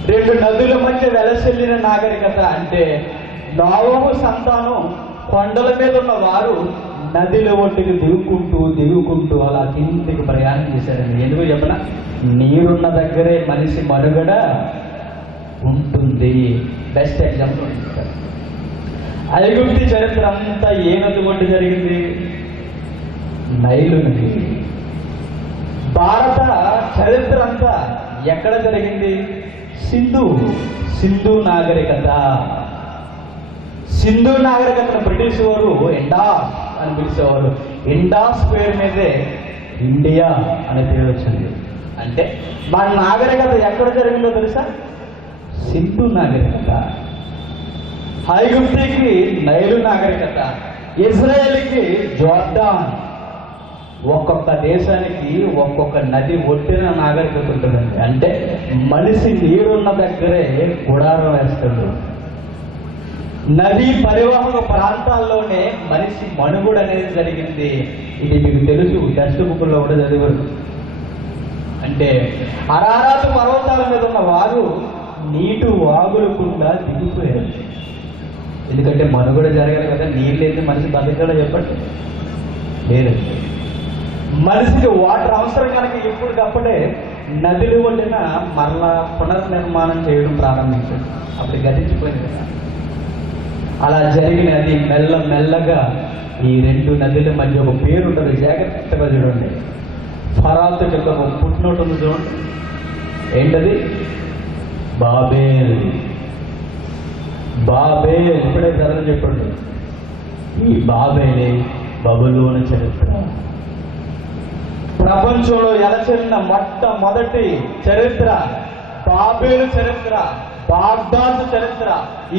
2 నదుల మధ్య వెలసెల్లిన నాగరికత అంటే నోవహు సంతానం కొండల మీద ఉన్న వారు నదిల ఒడ్డుకి దిగుకుంటూ అలా కిందికి ప్రయాణం చేశారండి. ఎందుకు చెప్పనా? నీరున్న దగ్గరే మనిషి మనుగడ ఉంటుంది. Best example. ఐగుప్తు చరిత్ర అంతా ఏ నది ఒడ్డు జరిగింది? నైలు నది. భారత చరిత్ర అంతా ఎక్కడ జరిగింది? సింధు నాగరికత. సింధు నాగరికతను బ్రిటిష్ వారు ఇండాస్ అని పిలిచేవారు. ఇండాస్ పేరు మీదే ఇండియా అనే పేరు వచ్చింది. అంటే మన నాగరికత ఎక్కడ జరిగిందో తెలుసా? సింధు నాగరికత. ఐగుప్తుకి నైలు నాగరికత, ఇజ్రాయెల్కి జోర్డాన్. ఒక్కొక్క దేశానికి ఒక్కొక్క నది ఒడ్డిన నాగరికత ఉంటుందండి. అంటే మనిషి నీరున్న దగ్గరే గుడారం వేస్తాడు. నదీ పరివాహక ప్రాంతాల్లోనే మనిషి మనుగడ అనేది జరిగింది. ఇది మీకు తెలుసు, టెక్స్ట్ బుక్లో కూడా చదివారు. అంటే అరారాతు పర్వతాల మీద ఉన్న వారు నీటి వాగులకుండా దిగిపోయారు. ఎందుకంటే మనుగడ జరగాలి కదా, నీళ్ళు లేని మనిషి బతకడా చెప్పండి? లేదు. మనిషికి వాటర్ అవసరం కనుక ఎప్పటికప్పుడే నదులు ఒడ్డిన మరలా పునర్నిర్మాణం చేయడం ప్రారంభించాడు. అప్పుడు గతించిపోయింది కదా. అలా జరిగినది మెల్లగా ఈ రెండు నదుల మధ్య ఒక పేరు ఉంటుంది, జాగ్రత్తగా చూడండి. ఫరాతు కింద ఒక పుట్టినోటు ఉంది చూడండి, ఏంటది? బాబేల్. ఇప్పుడే బ్రదర్ చెప్పండి. ఈ బాబేలే బబులోను చరిత్ర. ప్రపంచంలో ఎలచరిన మొట్టమొదటి చరిత్ర బాబేలు చరిత్ర, బాగ్దాదు చరిత్ర.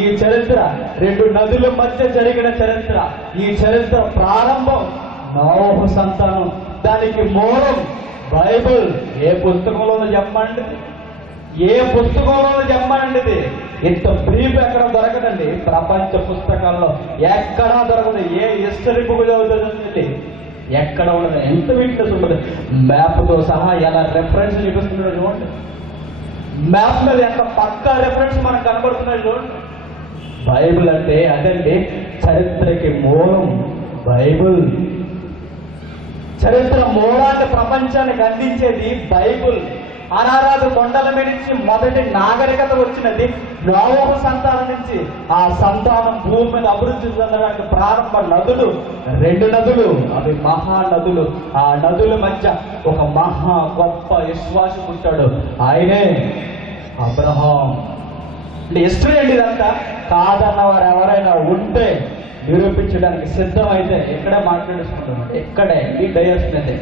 ఈ చరిత్ర రెండు నదుల మధ్య జరిగిన చరిత్ర. ఈ చరిత్ర ప్రారంభం నోహు సంతానం, దానికి మూలం బైబిల్. ఏ పుస్తకంలోనూ చెప్పండి, ఏ పుస్తకంలోనూ చెప్పండి. ఇంత బ్రీఫ్ ఎక్కడ దొరకదండి, ప్రపంచ పుస్తకాల్లో ఎక్కడా దొరకదు. ఏ హిస్టరీ బుక్ చదువుతుంది ఎక్కడ ఉండదు, ఎంత వీక్నెస్ ఉండదు. మ్యాప్తో సహా ఎలా రెఫరెన్స్ చూపిస్తున్నాడు చూడండి. మ్యాప్ మీద ఎంత పక్కా రెఫరెన్స్ మనకు కనబడుతున్నాడు చూడండి. బైబిల్ అంటే అదండి, చరిత్రకి మూలం బైబిల్. చరిత్ర మూలాన్ని ప్రపంచానికి అందించేది బైబిల్. అనారాధ కొండల మీద నుంచి మొదటి నాగరికత వచ్చినది నోవహు సంతానం నుంచి. ఆ సంతానం భూమి మీద అభివృద్ధి చెందడానికి ప్రారంభ నదులు రెండు నదులు, అవి మహానదులు. ఆ నదుల మధ్య ఒక మహా గొప్ప విశ్వాసి పుట్టాడు, ఆయనే అబ్రహాం. అంటే హిస్టరీ అండి ఇదంతా. కాదన్న వారు ఎవరైనా ఉంటే నిరూపించడానికి సిద్ధమైతే ఇక్కడే మాట్లాడేసుకుంటున్నాడు, ఇక్కడే ఈ డయస్ మీదే,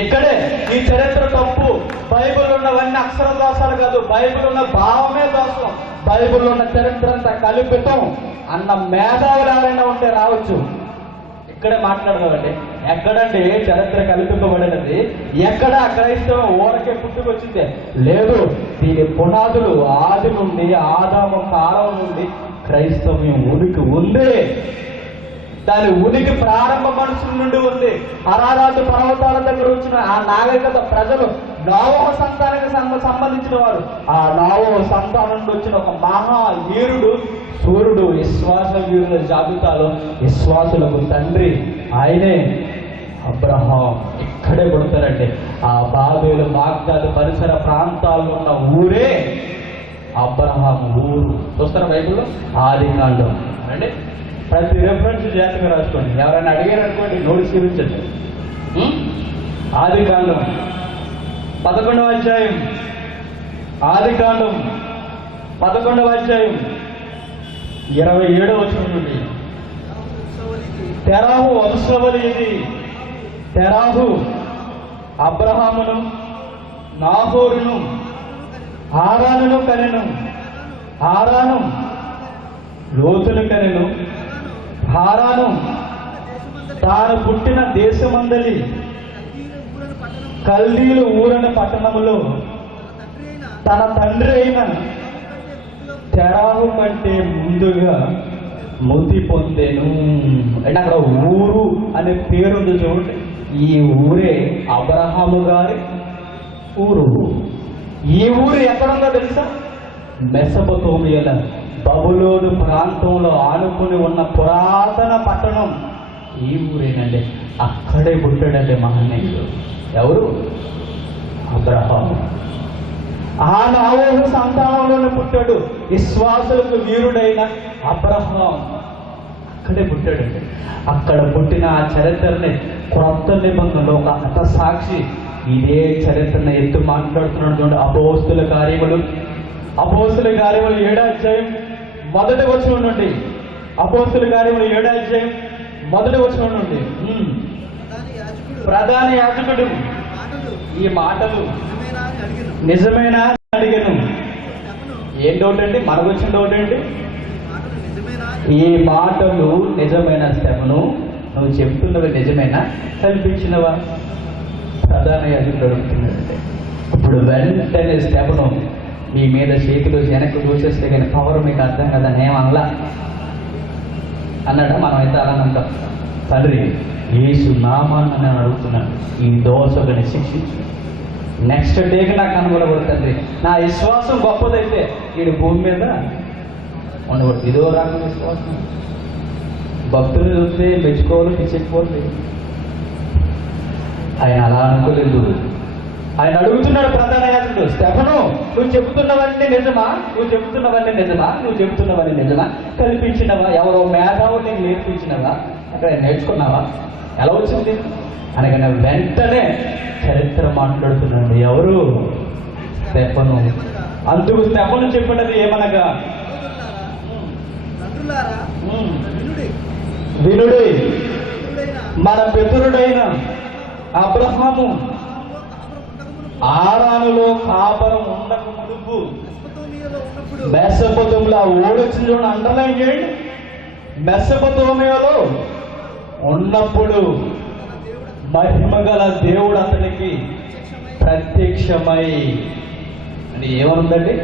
ఇక్కడే. ఈ చరిత్ర తప్పు. బైబిల్ ఉన్నవన్నీ అక్షర దోషాలు కాదు, బైబిల్ ఉన్న భావమే దోషం. బైబిల్ ఉన్న చరిత్ర అంతా కల్పితం అన్న మేధావులు ఎవరైనా ఉంటే రావచ్చు, ఇక్కడే మాట్లాడదామండి. ఎక్కడండి చరిత్ర కల్పింపబడినది? ఎక్కడ క్రైస్తవం ఊరకే పుట్టుకొచ్చింది లేదు. దీని పునాదులు ఆది నుండి, ఆదాము కాలం నుండి క్రైస్తవ్యం ఉనికి ఉంది. దాని ఉనికి ప్రారంభ మనుషుల నుండి ఉంది. అరారాతు పర్వతాల దగ్గర వచ్చిన ఆ నాగరికత ప్రజలు నోవహు సంతానానికి సంబంధించిన వారు. ఆ నోవహు సంతానం నుండి వచ్చిన ఒక మహా వీరుడు, సూర్యుడు, విశ్వాస వీరుల జాబితాలో విశ్వాసులకు తండ్రి ఆయనే అబ్రహాం. ఇక్కడే పుడతారండి. ఆ బాబేలు, బాగ్దాదు పరిసర ప్రాంతాల్లో ఉన్న ఊరే అబ్రహాం ఊరు. చూస్తారా బైబిల్లో? ఆది కాండం అంటే ప్రతి రెఫరెన్స్ జాగ్రత్తగా రాసుకోండి. ఎవరైనా అడిగారు అనుకోండి, నోట్స్ చూపించండి. ఆది కాండం 11వ అధ్యాయం, ఆది కాండం 11వ అధ్యాయం 27వ వచనం నుండి. తెరాహు వంశవలి ఇది. తెరాహు అబ్రహామును, నాహోరును, హారానును కనెను. హారాను లోతును కనెను. హారాను తాను పుట్టిన దేశమందలి కల్దీలు ఊరని పట్టణములో తన తండ్రి అయిన తెరాహు కంటే ముందుగా మృతి పొందెను. అంటే అక్కడ ఊరు అనే పేరుంది చూడండి. ఈ ఊరే అబ్రహాము గారి ఊరు. ఈ ఊరు ఎక్కడుందో తెలుసా? మెసొపొతేమియా, బబులోను ప్రాంతంలో ఆనుకుని ఉన్న పురాతన పట్టణం ఈ ఊరేనండి. అక్కడే పుట్టాడండి మహనీయుడు. ఎవరు? అబ్రహాం. ఆ నోవహు సంతానంలోనే పుట్టాడు. విశ్వాసులకు వీరుడైన అబ్రహాం అక్కడే పుట్టాడండి. అక్కడ పుట్టిన ఆ చరిత్రని క్రొత్త నిబంధనలో ఒక హతసాక్షి ఇదే చరిత్రను ఎత్తు మాట్లాడుతున్నాడు చూడండి. అపోస్తుల కార్యములు 7వ అధ్యాయం 1వ వచనం నుండి. అపోస్తుల కార్యములు 7వ అధ్యాయం 1వ వచనం నుండి. ప్రధాన యాజకుడు ఈ మాటలు నిజమేనా అడిగాను. ఏం డౌట్ అండి? మనకు వచ్చిన డౌట్ ఏంటి? ఈ మాటలు నిజమైన శ్రమను నువ్వు చెప్తున్నవి నిజమేనా, కల్పించినవా? ప్రధాన యాజకుడు అడుగుతున్నాడంటే. ఇప్పుడు వెంటనే శ్రమను మీ మీద చేతులు వెనక్కి దూసేస్తే కానీ పవర్ మీకు అర్థం కదా, నేమనలా అన్నాడా? మనమైతే అలా అంటాం. తండ్రి యేసు నామాన్ని నేను అడుగుతున్నాను, ఈ దోషకుని శిక్షించు. నెక్స్ట్ డేకి నాకు కనుగొనకూడదు తండ్రి. నా విశ్వాసం గొప్పదైతే వీడు భూమి మీద ఉండకూడదు. ఇదో రకం విశ్వాసం. భక్తులు చూస్తే మెచ్చుకోవాలి, పిచ్చెక్కిపోవాలి. ఆయన అలా అనుకోలేదు. ఆయన అడుగుతున్నాడు ప్రధాన యాజకుడు, స్టెఫను, నువ్వు చెబుతున్నవన్నీ నిజమా? నువ్వు చెబుతున్నవన్నీ నిజమా? నువ్వు చెబుతున్నవన్నీ నిజమా? కల్పించినవా? ఎవరో మేధావు నీకు నేర్పించినవా? అక్కడ నేర్చుకున్నావా? ఎలా వచ్చింది అనగానే వెంటనే చరిత్ర మాట్లాడుతున్నాడు. ఎవరు? స్టెఫను. అందుకు స్టెఫను చెప్పినది ఏమనగా, వినుడి, మన పితరుడైన అబ్రహాము ఆరానులో కాపురం ఉండక మునుపు మెసొపొతేమియాలో ఓడొచ్చింది చూడండి, అండర్లైన్ చేయండి. మెసొపొతేమియాలో ఉన్నప్పుడు మహిమగల దేవుడు అతనికి ప్రత్యక్షమై, అంటే ఏమనుందండి?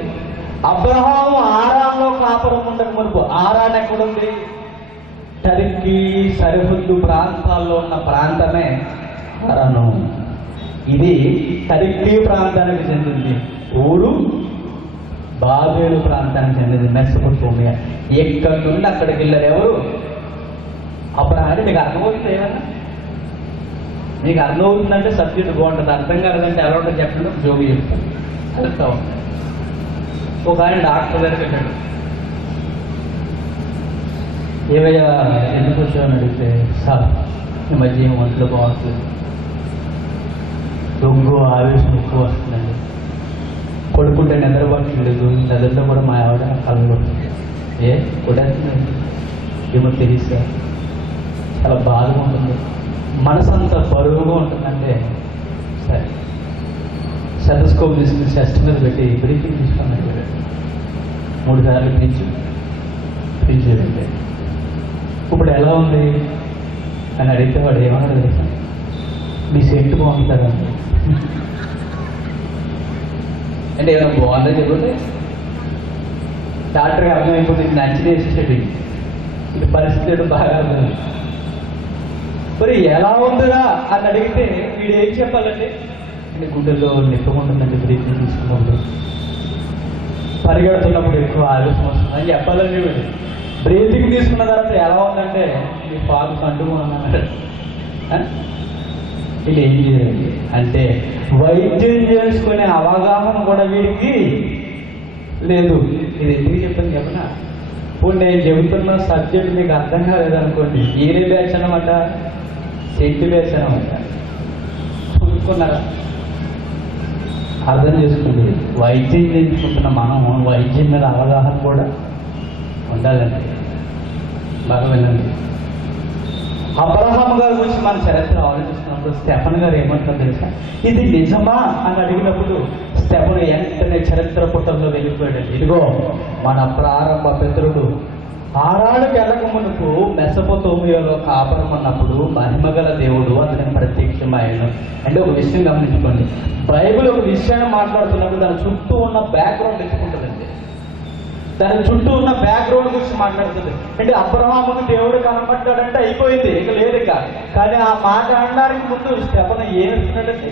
అబ్రహాము ఆరాన్లో కాపురం ఉండక మునుపు. ఆరాన్ ఎక్కడుంది? టర్కీ సరిహద్దు ప్రాంతాల్లో ఉన్న ప్రాంతమే ఆరాను. ఇది టర్కీ ప్రాంతానికి చెందింది. ఊరు బాబేలు ప్రాంతానికి చెందింది, మెసొపొతేమియా. ఎక్కడి నుండి అక్కడికి వెళ్ళారు ఎవరు? అబ్రహాము. మీకు అర్థమవుతుంది ఏమన్నా? మీకు అర్థమవుతుందంటే సబ్జెక్ట్ బాగుంటుంది, అర్థం కాలేదంటే ఎలా ఉంటుంది చెప్పండి, జోగి చెప్తాను. అర్థం ఉంటుంది. ఒక ఆయన డాక్టర్ దగ్గరికి వెళ్ళాడు. ఏవయ్యా ఎందుకు వచ్చామని అడిగితే, సార్ ఈ మధ్య ఏం ఒంట్లో బాగుంటుంది, దొంగ ఆవేశం ఎక్కువ వస్తుందండి, పడుకుంటే నిద్రపట్టలేదు, నిద్రలో కూడా మా ఆవిడ కళ్ళు కొడుతుంది. ఏ కొట్టేస్తుందండి? ఏమో తెలుసా, చాలా బాధగా ఉంటుంది, మనసు అంతా బరువుగా ఉంటుందంటే, సరే సెటస్కోప్ తీసుకుని చెస్ట్ మీద పెట్టి బ్రీతింగ్ తీసుకున్నాడు. 3 సార్లు పీల్చేదంటే ఇప్పుడు ఎలా ఉంది అని అడిగితే వాడు ఏమన్నాడు తెలుసా? మీ సెంటు బాగుంటుందండి. అంటే ఏమైనా బాగుందని చెబితే డాక్టర్కి అర్థమైపోతుంది, ఇది నచ్చి చేసేసాడు, ఇది పరిస్థితి బాగా అర్థమైంది. మరి ఎలా ఉందిరా అని అడిగితే వీడు ఏం చెప్పాలండి? గుండెల్లో నొప్పి ఉంటుందండి, బ్రీతింగ్ తీసుకున్నప్పుడు, పరిగెడుతున్నప్పుడు ఎక్కువ ఆవేశం వస్తుంది అని చెప్పాలండి. వీడు బ్రీతింగ్ తీసుకున్న తర్వాత ఎలా ఉందంటే మీ పాలు కంటుకున్నాడు. ఇది ఏం చేయాలి అంటే వైద్యం చేసుకునే అవగాహన కూడా వీడికి లేదు. ఇది ఎందుకు చెప్తాను చెప్పనా? ఇప్పుడు నేను చెబుతున్న సబ్జెక్ట్ మీకు అర్థం కాలేదనుకోండి, ఏరే బ్యాచ్ అనమాట, సెంటు బ్యాచ్ అనమాట. చూసుకున్నారా? అర్థం చేసుకోండి. వైద్యం నేర్చుకుంటున్న మనం వైద్యం మీద అవగాహన కూడా ఉండాలండి. బాగా వినండి. అబ్రహాము గారి గురించి మన చరిత్ర ఆలోచిస్తున్నప్పుడు స్టెఫన్ గారు ఏమంటారు తెలుసా? ఇది నిజమా అని అడిగినప్పుడు స్టెఫన్ వెంటనే చరిత్ర పుటంలో వెళ్ళిపోయాడు. ఇదిగో మన ప్రారంభ పితరుడు ఆరాడుకి వెళ్ళక మునుపు మెసొపొతేమియాలో కాపురం ఉన్నప్పుడు మహిమగల దేవుడు అతనికి ప్రత్యక్షమయ్యాడు. అంటే ఒక విషయం గమనించుకోండి, బైబిల్ ఒక విషయాన్ని మాట్లాడుతున్నప్పుడు దాని చుట్టూ ఉన్న బ్యాక్గ్రౌండ్ ఎత్తుకుంటుందండి. దాని చుట్టూ ఉన్న బ్యాక్గ్రౌండ్ గురించి మాట్లాడుతుంది. అంటే అబ్రహాముకు దేవుడు కనపడ్డాడంటే అయిపోయింది, ఇక లేదు ఇక. కానీ ఆ మాట అనడానికి ముందు స్టెఫను ఏం చెప్తున్నాడంటే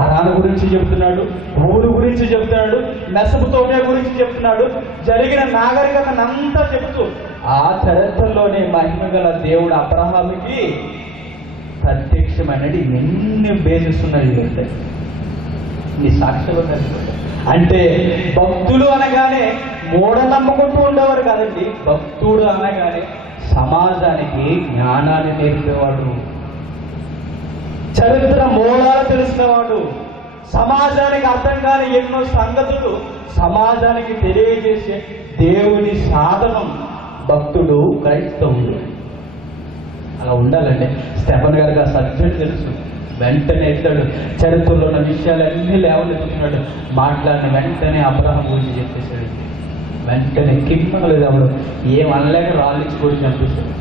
ఆరాను గురించి చెప్తున్నాడు, ఊరు గురించి చెప్తున్నాడు, మెసొపొతేమియా గురించి చెప్తున్నాడు, జరిగిన నాగరికతను అంతా చెబుతూ ఆ చరిత్రలోనే మహిమగల దేవుడు అబ్రహాముకి ప్రత్యక్షమైనది. ఎన్ని బేసిస్ ఉన్నాయి అంటే ఈ సాక్ష్యాలు అంటే భక్తులు అనగానే మూఢనమ్మకుంటూ ఉండేవారు కాదండి. భక్తుడు అనగానే సమాజానికి జ్ఞానాన్ని నేర్పేవాడు, చరిత్ర మూలాలు తెలిసినవాడు, సమాజానికి అర్థం కాని ఎన్నో సంగతులు సమాజానికి తెలియజేసే దేవుని సాధనం భక్తుడు, క్రైస్తవుడు. అలా ఉండాలండి. స్టెఫన్ గారికి ఆ సబ్జెక్ట్ తెలుసు. వెంటనే ఎత్తాడు, చరిత్రలో ఉన్న విషయాలన్నీ లేవనెత్తుతున్నాడు. మాట్లాడిన వెంటనే అబ్రహాం గురించి చెప్పేశాడు. వెంటనే కిమ్మలేదు, అప్పుడు ఏమనలేక రాళ్ళించి కూడా చంపేశాడు.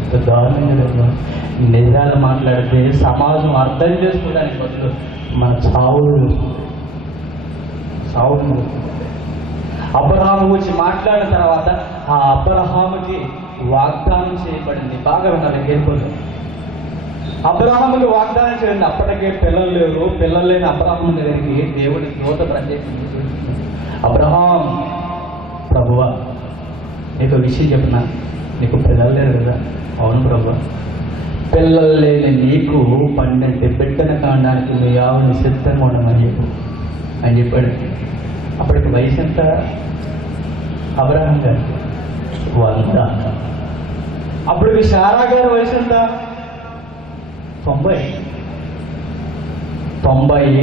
ఎంత దారుణంగా నిజాలు మాట్లాడితే సమాజం అర్థం చేసుకోవడానికి బదులు మన చావులు అబ్రహాము గురించి మాట్లాడిన తర్వాత ఆ అబ్రహాముకి వాగ్దానం చేయబడింది. బాగా వినాలి, కేర్ఫుల్గా. అబ్రహాముకి వాగ్దానం చేయండి. అప్పటికే పిల్లలు లేరు. పిల్లలు లేని అబ్రహాము దగ్గరికి దేవుడి దూత ప్రత్యేకించి, అబ్రహాం, ప్రభువా నీకు విషయం చెప్పిన, నీకు పిల్లలు లేరు కదా? అవును ప్రభువా. పిల్లలు లేని నీకు 12 బిడ్డను కావడానికి మీ ఆవుని సిద్ధంగా ఉండమని చెప్పు అని చెప్పాడు. అప్పటికి వయసు ఎంత? అబ్రహాం గారు 100. అప్పటికి శారా గారి వయసు ఎంత? 90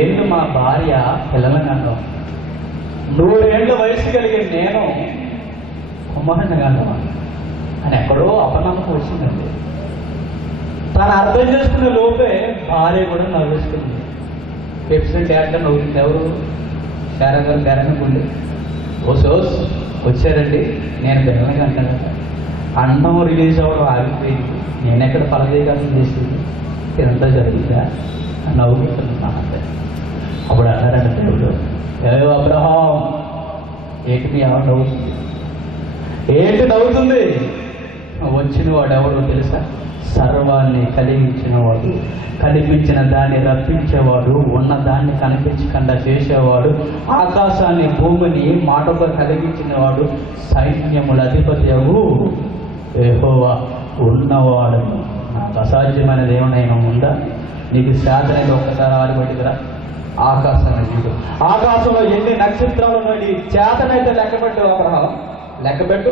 ఏళ్ళు మా భార్య పిల్లలను కన్నాం. 100 ఏళ్ళ వయసు కలిగిన నేను కుమారుని కన్నాం అని ఎక్కడో అపనమ్మకం వచ్చిందండి. తను అర్థం చేసుకునే లోపే భార్య కూడా నవ్వేసుకుంది. పెప్సిడెంట్ యాడ్గా నవ్వుతుంది. ఎవరు? శారా గారు గారనుకుంది. ఓసోస్ వచ్చారండి, నేను పిల్లలకి అంటాను కదా. అన్నం రిలీజ్ అవ్వడం ఆగిపోయింది, నేను ఎక్కడ ఫలదీకరణ చేసింది, ఇదంతా జరిగిందా అని నవ్వుకుంటున్నాను అంతే. అప్పుడు అన్నారంట దేవుడు, ఏ అబ్రహాం ఏంటి మీ ఎవరు నవ్వుతుంది? ఏంటి నవ్వుతుంది? వచ్చిన వాడు ఎవడో తెలుసా? సర్వాన్ని కలిగించినవాడు, కనిపించిన దాన్ని రప్పించేవాడు, ఉన్న దాన్ని కనిపించకుండా చేసేవాడు, ఆకాశాన్ని భూమిని మాటతో కలిగించినవాడు, సైన్యముల అధిపత్యము యెహోవా ఉన్నవాడు. నాకు అసాధ్యమైనది ఏమైనా ఉందా? నీకు శాతనైతే ఒక్కసారి ఆరిపెట్టుకురా. ఆకాశాన్ని చూడు, ఆకాశంలో ఎన్ని నక్షత్రాలు ఉన్నాయి, నీ చేతనైతే లెక్కపెట్టు అబ్రహాం, లెక్కపెట్టు.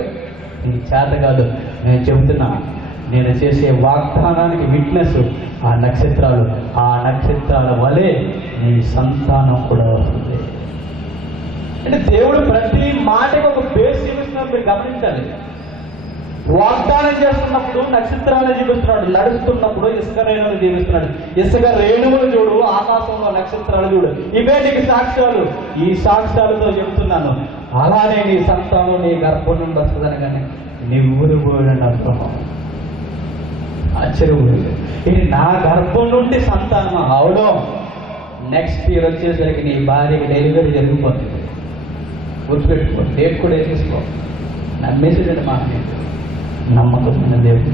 నీ చేత కాదు, నేను చెబుతున్నా. నేను చేసే వాగ్దానానికి విట్నెస్ ఆ నక్షత్రాలు. ఆ నక్షత్రాల వలె నీ సంతానం కూడా వస్తుంది. అంటే దేవుడు ప్రతి మాటకి ఒక బేస్ చూపిస్తున్నప్పుడు మీరు గమనించాలి. వాగ్దానం చేస్తున్నప్పుడు నక్షత్రాలను చూపిస్తున్నాడు, నడుస్తున్నప్పుడు ఇసుక రేణువులు జీవిస్తున్నాడు. ఇసుక రేణువులు చూడు, ఆకాశంలో నక్షత్రాలు చూడు, ఇవే నీకు సాక్ష్యాలు. ఈ సాక్ష్యాలతో చెబుతున్నాను, అలానే నీ సంతానం నీ గర్భం నుండి వస్తుందని. కానీ నీ ఊరు పోయిన అబ్రహాం ఆశ్చర్యపోయింది. ఇది నా గర్భం నుండి సంతానం అవడం, నెక్స్ట్ ఇయర్ వచ్చేసరికి నీ భార్యకి డెలివరీ జరిగిపోతుంది. గుర్తుపెట్టుకో, డేట్ కూడా వేసేసుకో. నమ్మేసేదండి మాట. నమ్మకమైన దేవుడు,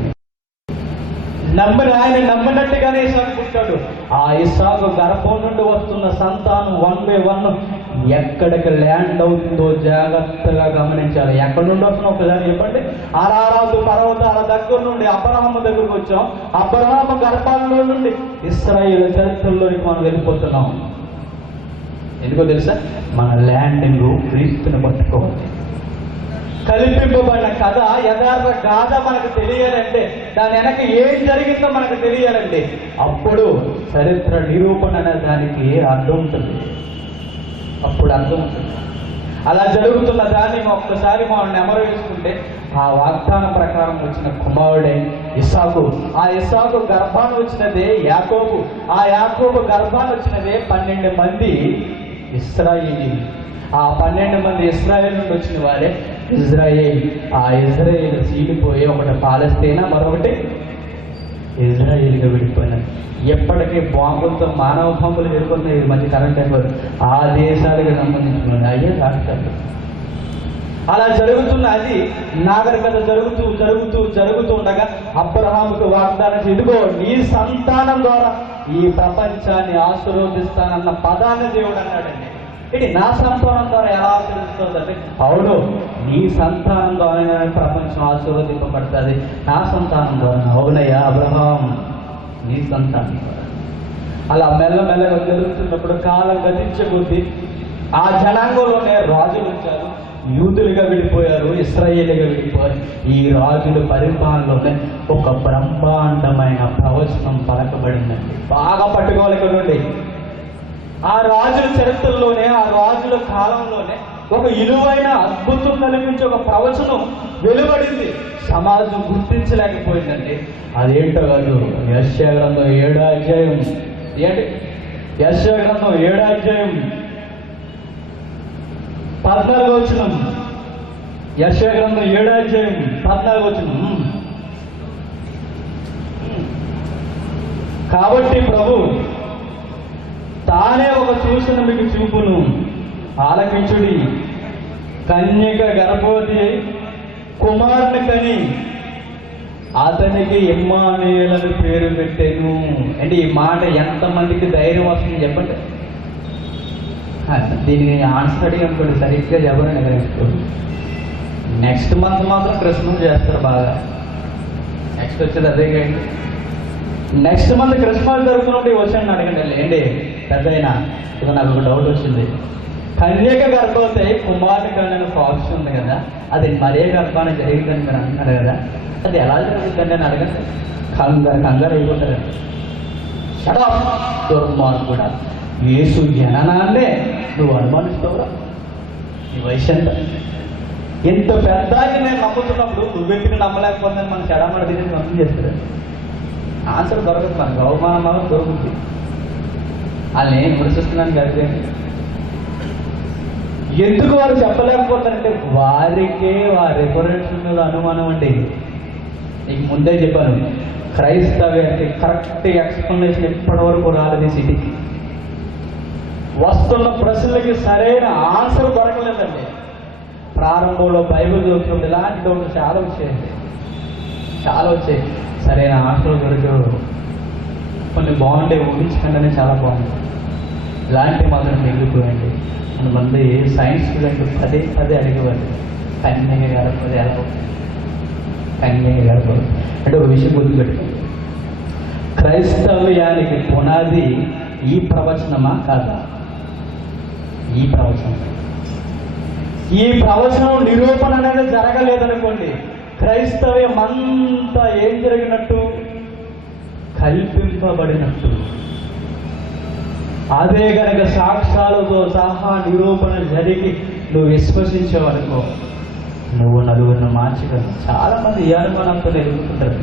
నమ్మిన ఆయన నమ్మినట్టుగానే ఇస్సాకు పుట్టాడు. ఆ ఇస్సాకు గర్భం నుండి వస్తున్న సంతానం 1 by 1 ఎక్కడికి ల్యాండ్ అవుతుందో జాగ్రత్తగా గమనించాలి. ఎక్కడి నుండి వస్తున్నాం ఒకసారి చెప్పండి. అరారాతు పర్వతాల దగ్గర నుండి అబ్రహాము దగ్గరకు వచ్చాం. అబ్రహాము గర్భాల్లో నుండి ఇశ్రాయేలు చరిత్రలోనికి మనం వెళ్ళిపోతున్నాం. ఎందుకో తెలుసా? మన ల్యాండింగ్ క్రీస్తుని పట్టుకోవాలి. కల్పింపబడిన కథ, యథార్థ గాథ మనకు తెలియాలంటే, దాని వెనక ఏం జరిగిందో మనకు తెలియాలంటే, అప్పుడు చరిత్ర నిరూపణ అనే దానికి అర్థం ఉంటుంది. అప్పుడు అర్థం ఉంటుంది. అలా జరుగుతున్న దాన్ని ఒక్కసారి మనం నెమరు వేసుకుంటే, ఆ వాగ్దానం ప్రకారం వచ్చిన కుమారుడే ఇస్సాకు. ఆ ఇస్సాకు గర్భాన్ని వచ్చినదే యాకోబు. ఆ యాకోబు గర్భాన్ని వచ్చినదే 12 మంది ఇశ్రాయేలీయులు. ఆ 12 మంది ఇశ్రాయేల్ నుండి వచ్చిన వారే ఇజ్రాయేల్. ఆ ఇజ్రాయేల్ చీలిపోయి ఒకటి పాలస్తీనా, మరొకటి ఇజ్రాయేల్గా విడిపోయినారు. ఎప్పటికీ బాంబులతో మానవ బాంబులు వెళ్ళిపోతున్నాయి. ఈ మధ్య కరెంట్ అయిపోయి ఆ దేశాలకు సంబంధించిన అయ్యే రాష్ట్రాలు. అలా జరుగుతున్న అది నాగరికత జరుగుతూ జరుగుతూ జరుగుతూ ఉండగా అబ్రహాముకు వాగ్దానం, ఇదిగో నీ సంతానం ద్వారా ఈ ప్రపంచాన్ని ఆశీర్వదిస్తానన్న పదాన్ని దేవుడు అన్నాడండి. ఇది నా సంతానం ద్వారా ఎలా ఆశీర్వదిస్తుందంటే, అవును, నీ సంతానం ద్వారా ప్రపంచం ఆశీర్వదింపబడుతుంది. నా సంతానం ద్వారా. అవునయ్యా అబ్రహాం, నీ సంతానం ద్వారా. అలా మెల్లమెల్లగా జరుగుతున్నప్పుడు కాలం గతించే కొద్దీ ఆ జనాంగంలోనే రాజులు వచ్చారు. యూదులుగా విడిపోయారు, ఇశ్రాయేలుగా విడిపోయారు. ఈ రాజుల పరిపాలనలోనే ఒక బ్రహ్మాండమైన ప్రవచనం పలకబడిందండి. బాగా పట్టుకోవాలి నుండి. ఆ రాజుల చరిత్రలోనే, ఆ రాజుల కాలంలోనే ఒక విలువైన అద్భుతం కనిపించే ఒక ప్రవచనం వెలువడింది. సమాజం గుర్తించలేకపోయిందండి. అదేంటో కాదు, యెషయా గ్రంథం 7వ అధ్యాయం. ఏంటి? యెషయా గ్రంథం 7వ అధ్యాయం 14వ వచనం. యెషయా గ్రంథం 7వ అధ్యాయం 14వ వచనం. కాబట్టి ప్రభు తానే ఒక సూచన మీకు చూపును, ఆలకించుడి. కన్యక గర్భవతి కుమారుని కని అతనికి ఇమ్మానుయేలు పేరు పెట్టెను. అంటే ఈ మాట ఎంతమందికి ధైర్యం వస్తుంది చెప్పండి. దీన్ని ఆన్సర్ అడిగి అనుకోండి, సరిగ్గా ఎవరైనా గ్రహించుకోండి. నెక్స్ట్ మంత్ మాత్రం క్రిస్మస్ చేస్తారు బాగా. నెక్స్ట్ వచ్చేది అదే కండి. నెక్స్ట్ మంత్ క్రిస్మస్ జరుగుతున్నట్టు ఈ వచ్చాను అడగండి ఏంటి పెద్ద అయినా ఇక నాకు ఒక డౌట్ వచ్చింది. కన్యక గర్భవతి కుమారుని కన్నా ప్రాసెస్ ఉంది కదా, అది మరే గర్భాన్ని జరిగిందని మీరు అంటున్నారు కదా, అది ఎలా జరుగుతుందండి అని అడగండి. కంగారు అయిపోతారు. దుర్మార్గుడా, యేసు జననాన్నే నువ్వు అనుమానిస్తావురా? నీ వయసు ఎంత? ఇంత పెద్దకి నేను నమ్ముతున్నప్పుడు నువ్వెందుకు నమ్మలేకపోతే మన చెడమడ దీనికి అర్థం చేస్తారు. ఆన్సర్ దొరకదు, మనకు అవమానం దొరుకుతుంది. వాళ్ళని విమర్శిస్తున్నాను కలిపి ఎందుకు వారు చెప్పలేకపోతారంటే వారికే వారి రిఫరెన్స్ మీద అనుమానం అండి. నీకు ముందే చెప్పాను, క్రైస్తవ్యానికి కరెక్ట్ ఎక్స్ప్లెనేషన్ ఇప్పటి వరకు రాలేదు. సిటీకి వస్తున్న ప్రశ్నలకి సరైన ఆన్సర్ దొరకలేదండి. ప్రారంభంలో బైబిల్ చదువుతున్నప్పుడు ఇలాంటి డౌట్లు చాలా వచ్చాయి. సరైన ఆన్సర్ దొరికారు. కొన్ని బాగుంటే ఊహించకుండానే చాలా బాగుంది. ఇలాంటివి మాత్రం మిగిలిపోయండి. కొంతమంది సైన్స్ స్టూడెంట్ పదే అడిగేవాళ్ళు, కన్యక గర్భవతి ఎలా అవుతుంది, కన్యక గర్భవతి అంటే ఒక విషయం గుర్తుపెట్టుకోండి. క్రైస్తవ్యానికి పునాది ఈ ప్రవచనమా కాదా? ఈ ప్రవచనం నిరూపణ అనేది జరగలేదనుకోండి, క్రైస్తవ్యం అంతా ఏం జరిగినట్టు? కల్పింపబడినట్టు. అదే గనక సాక్ష్యాలతో సహా నిరూపణ జరిగి నువ్వు విశ్వసించేవనుకో, నువ్వు నలుగురిని మార్చగలవు. చాలా మంది ఈ అనుమానంతో ఎదుర్కొంటారు.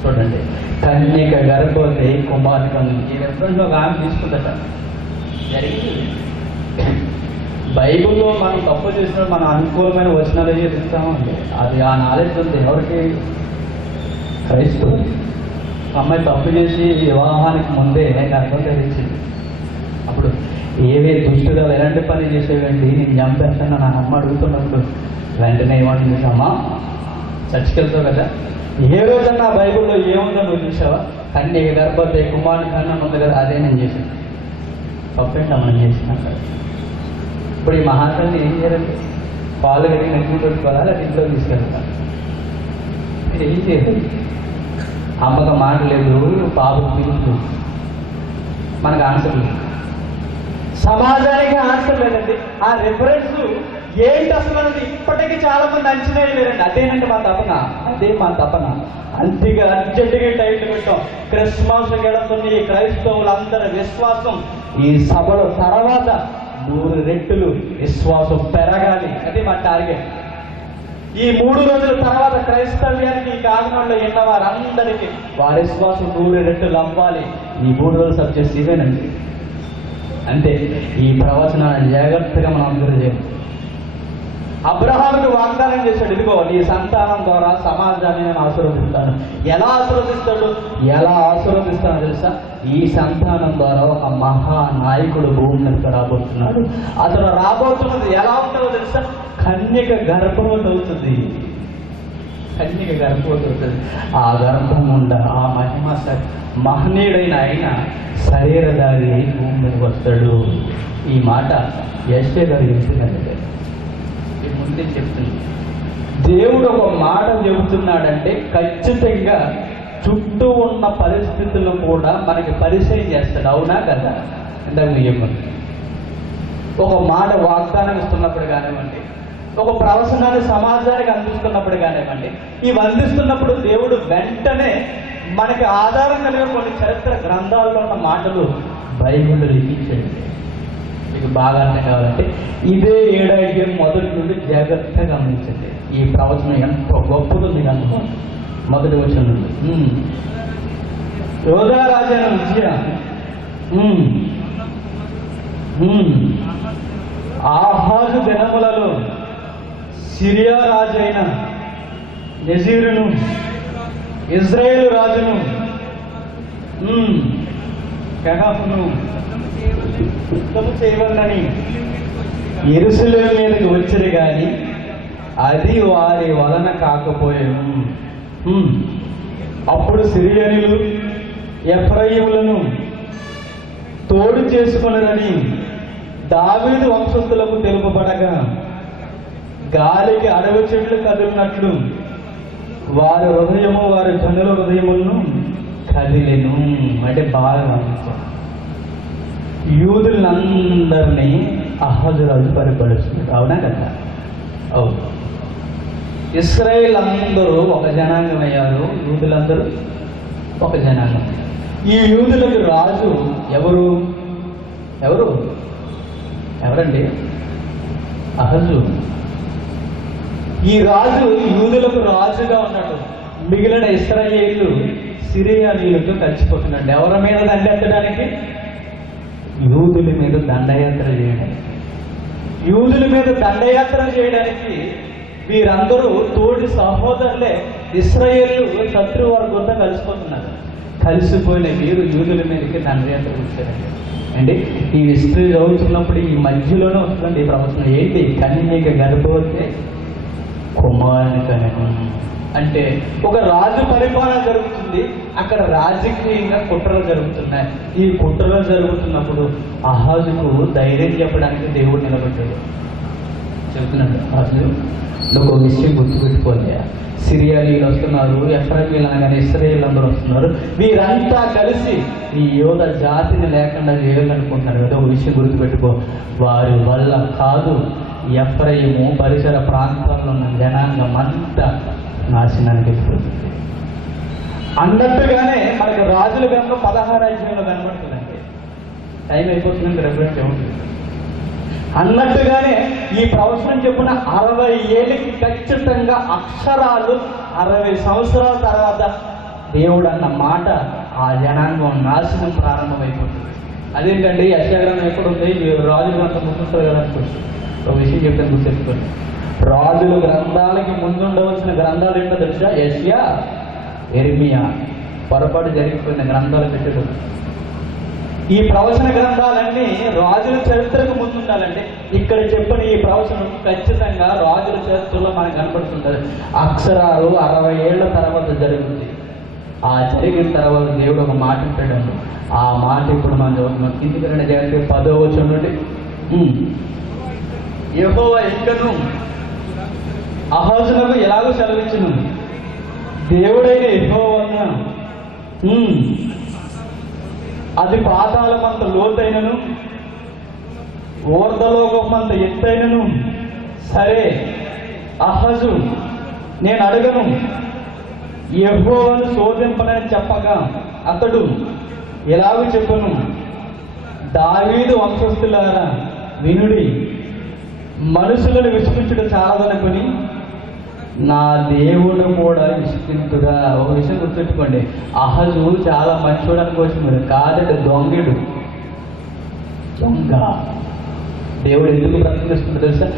చూడండి, కన్యక గర్భవతి కుమారుని ఈ రెఫరెన్స్ ఒక ఆమె తీసుకుందట. జరిగింది. బైబిల్లో మనం తప్పు చేసిన మన అనుకూలమైన వచనాలు చేస్తామండి. అది ఆ నాలెడ్జ్ ఉంది ఎవరికి? క్రైస్తవులు. అమ్మాయి తప్పు చేసి వివాహానికి ముందే గర్భం ధరించింది. అప్పుడు ఏవే దుష్టుగా ఎలాంటి పని చేసేవండి, నేను చంపేస్తాను నా అమ్మ అడుగుతున్నప్పుడు వెంటనే ఏమంటుంది? అమ్మా చర్చికి వెళ్తావు కదా, ఏ రోజన్నా బైబిల్లో ఏముందో నువ్వు చూసావా? కన్యక గర్భవతి కుమారుని కన్నా ఉంది కదా, అదే నేను చేశాను. తప్పేంట మనం చేసినాక. ఇప్పుడు ఈ మహాత్ముని ఏం చేయాలి? పాలు కడిగి నెట్లు పెట్టుకోవాలా, లేదా ఇంట్లో తీసుకెళ్తాను? ఇది ఏం చేయాలి? అమ్మకు మాట లేదు, బాబుకు పిలుపు. మనకు ఆన్సర్ లేదు, సమాజానికి ఆన్సర్ లేదండి. ఆ రిఫరెన్స్ ఏంటి అసలు అనేది ఇప్పటికీ చాలా మంది అంచనా లేదండి. అదేనంటే మా తపన, అదే మా తపన. అంతేగా అర్జెంటుగా టైటిల్ పెట్టాం, క్రిస్మస్ గెలుతుంది క్రైస్తవులందరి విశ్వాసం ఈ సభల తర్వాత 100 రెట్లు విశ్వాసం పెరగాలి. అది మా టార్గెట్. ఈ 3 రోజుల తర్వాత క్రైస్తవ్యానికి ఈ కాకినాడలో ఉన్న వారందరికీ వారి విశ్వాసం 100 రెట్లు అవ్వాలి. ఈ 3 రోజులు సబ్జెక్ట్స్ ఇవేనండి. అంటే ఈ ప్రవచనాన్ని జాగ్రత్తగా మనం అందరూ చేయాలి. అబ్రహాముకు వాగ్దానం చేశాడు, ఇదిగో నీ సంతానం ద్వారా సమాజాన్ని నేను ఆశీర్వదిస్తాను. ఎలా ఆశీర్వదిస్తానో తెలుసా? ఈ సంతానం ద్వారా ఒక మహానాయకుడు భూమి మీదకి రాబోతున్నాడు. అతను రాబోతున్నది ఎలా ఉంటుందో తెలుసా? కన్యక గర్భవతి అవుతుంది. ఆ గర్భం ఉండ ఆ మహనీయుడైన ఆయన శరీరధారి భూమి మీదకి వస్తాడు. ఈ మాట ఎస్టే గారు చెప్తున్నది. ముందే చెప్తుంది, దేవుడు ఒక మాట చెబుతున్నాడంటే ఖచ్చితంగా చుట్టూ ఉన్న పరిస్థితులు కూడా మనకి పరిచయం చేస్తాడు. అవునా కదా? ఇందాక మీరు చెప్పండి. ఒక మాట వాగ్దానం ఇస్తున్నప్పుడు కానివ్వండి, ఒక ప్రవచనాన్ని సమాజానికి అందిస్తున్నప్పుడు కానివ్వండి, ఇవి అందిస్తున్నప్పుడు దేవుడు వెంటనే మనకి ఆధారం కలిగిన కొన్ని చరిత్ర గ్రంథాల్లో ఉన్న మాటలు బైబిల్లో లిఖించండి. మీకు బాగా అర్థం కావాలంటే ఇదే 7 అధ్యాయం మొదటి నుండి జాగ్రత్తగా గమనించండి. ఈ ప్రవచనం ఎంత గొప్పది కనుక మొదటి వచనం నుండి. యోధా రాజైన విజయ ఆహాజు దినములలో సిరియా రాజైన యెజీరును ఇజ్రాయేలు రాజును కహాఫును యుద్ధము చేయవలనని యెరూషలేము మీదకి వచ్చారు కానీ అది వారి వలన కాకపోయాను. అప్పుడు సిరియనులు ఎఫ్రాయిములను తోడు చేసుకున్నారని దావీదు వంశస్థులకు తెలుపబడగా గాలికి అడవి చెట్లు కదిలినట్లు వారి హృదయము వారి జనుల హృదయములను కదిలెను అంటే బాగా గమనించారు. యూదులందరినీ అహజు రాజు పరిపాలిస్తున్నాడు. అవునా కదా? అవును. ఇశ్రాయేల్ అందరూ ఒక జనాంగం అయ్యారు, యూదులందరూ ఒక జనాంగం. ఈ యూదులకు రాజు ఎవరు? ఎవరండి? అహజు. ఈ రాజు యూదులకు రాజుగా ఉన్నాడు. మిగిలిన ఇశ్రాయేలు సిరియానీయులతో కలిసిపోతున్నాడు. ఎవరి మీద దండెత్తడానికి? యూదుల మీద దండయాత్ర చేయడానికి. యూదుల మీద దండయాత్ర చేయడానికి వీరందరూ తోటి సహోదరులే. ఇశ్రాయేలు శత్రు వర్గంతో కలిసిపోతున్నారు. కలిసిపోయిన వీరు యూదుల మీదకి దండయాత్ర వచ్చారండి. అంటే ఈ హిస్టరీ చదువుతున్నప్పుడు ఈ మధ్యలోనే వస్తుంది ఈ ప్రవచనం. ఏంటి? కన్యక గర్భవతి కుమారుని కనెను. అంటే ఒక రాజు పరిపాలన జరుగుతుంది, అక్కడ రాజకీయంగా కుట్రలు జరుగుతున్నాయి. ఈ కుట్రలు జరుగుతున్నప్పుడు అహాజుకు ధైర్యం చెప్పడానికి దేవుడు నిలబెట్టాడు. చెబుతున్నాడు, అసలు నువ్వు ఒక విషయం గుర్తుపెట్టుకోలే, సిరియాలీలు వస్తున్నారు, ఎఫ్రాయిమీలు అనగానే ఇశ్రాయేలు అందరూ వస్తున్నారు, వీరంతా కలిసి ఈ యోధ జాతిని లేకుండా చేయాలనుకుంటున్నారు కదా. ఒక విషయం గుర్తుపెట్టుకో, వారి వల్ల కాదు, ఎఫ్రాయిము పరిసర ప్రాంతాల్లో ఉన్న జనాంగం అంతా నాశనానికి వెళ్ళిపోతుంది అన్నట్టుగానే మనకు రాజుల గ్రంథం 16వ అధ్యాయంలో కనబడుతుందండి. టైం అయిపోతుందండి, రెఫరెన్స్ ఏముంటుంది అన్నట్టుగానే ఈ ప్రవచనం చెప్పిన 60 ఏళ్ళకి ఖచ్చితంగా అక్షరాలు 60 సంవత్సరాల తర్వాత దేవుడు అన్న మాట ఆ జనాంగం నాశనం ప్రారంభమైపోతుంది. అదేంటండి? యెషయా గ్రంథం ఎప్పుడు ఉంది? రాజుల గ్రంథం ముందుంటుంది కదా అనుకోవచ్చు. ఒక విషయం చెప్తాను, గుర్తెట్టుకోండి. రాజుల గ్రంథాలకి ముందుండవలసిన గ్రంథాలు ఏంటో తెలుసా? యెషయా, యెరెమీయా. పొరపాటు జరిగిపోయిన గ్రంథాలు పెట్టడు. ఈ ప్రవచన గ్రంథాలన్నీ రాజుల చరిత్రకు ముందు ఉండాలంటే ఇక్కడ చెప్పిన ఈ ప్రవచనం ఖచ్చితంగా రాజుల చరిత్రలో మనకు కనపడుతుంటుంది. అక్షరాలు 60 ఏళ్ల తర్వాత జరుగుతుంది. ఆ జరిగిన తర్వాత దేవుడు ఒక మాట ఉంటాడు. ఆ మాట ఇప్పుడు మనం కిందికి రెండు జాగ్రత్త 10వ వచనం నుండి, యెహోవా ఇంకను అహాజునకు ఎలాగో సెలవిచ్చును, దేవుడైన యెహోవా అది పాతాళమంత లోతైనను ఊర్ధలోకమంత ఎత్తైనను సరే అహజు నేను అడగను, యెహోవాను శోధింపనని చెప్పగా అతడు ఎలాగూ చెప్పను, దావీదు వంశస్థులారా వినుడి, మనుషులను విసిగించుట చాలదనుకొని నా దేవుడు కూడా విసిగింతుగా. ఒక విషయం గుర్తుపెట్టుకోండి, అహజు చాలా మంచోడు అనుకోవచ్చు కాదడు, దొంగడు, దొంగ. దేవుడు ఎందుకు ప్రయత్నిస్తున్నాడు తెలుసా?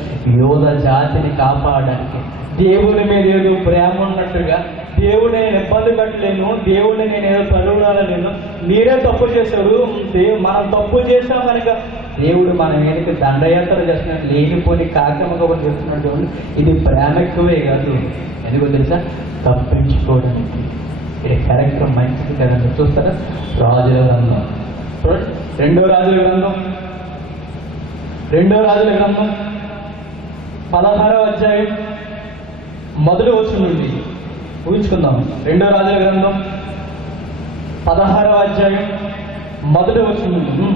యోధ జాతిని కాపాడడానికి. దేవుని మీద ఏదో ప్రేమ ఉన్నట్టుగా, దేవుడు నేను ఇబ్బంది పెట్టలేను, దేవుడిని నేను ఏదో తరువురాలేను, మీరే తప్పు చేశారు, మనం తప్పు చేసాం కనుక దేవుడు మన మీదకి దండయాత్ర చేస్తున్నాడు, లేనిపోని కార్యక్రమంగా కూడా చేస్తున్నాడు. ఇది ప్రేమ ఎక్కువే కాదు, ఎందుకో తెలుసా? తప్పించుకోవడానికి. ఇది క్యారెక్టర్ మంచిది కదండి. చూస్తారా? రాజుల గ్రంథం చూడండి, 2వ రాజుల గ్రంథం 16వ అధ్యాయం 1వ వచనం నుండి ఊహించుకుందాం. 2వ రాజుల గ్రంథం 16వ అధ్యాయం 1వ వచనం నుండి,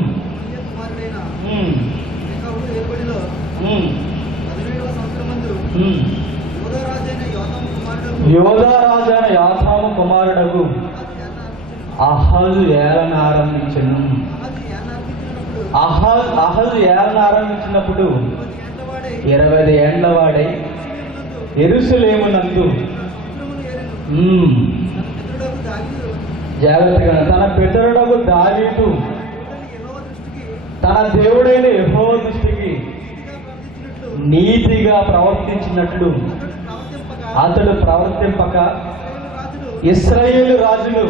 యోధారాజైన యోతాము కుమారుడగు అహజు ఏలన ఆరంభించను. అహజు ఏలన ఆరంభించినప్పుడు 20 ఏండ్ల వాడై యెరూషలేమునందు జాగ్రత్తగా తన పితరుడగు దావీదు తన దేవుడైన యెహోవా దృష్టికి నీతిగా ప్రవర్తించినట్లు అతడు ప్రవర్తింపక ఇశ్రాయేలు రాజులు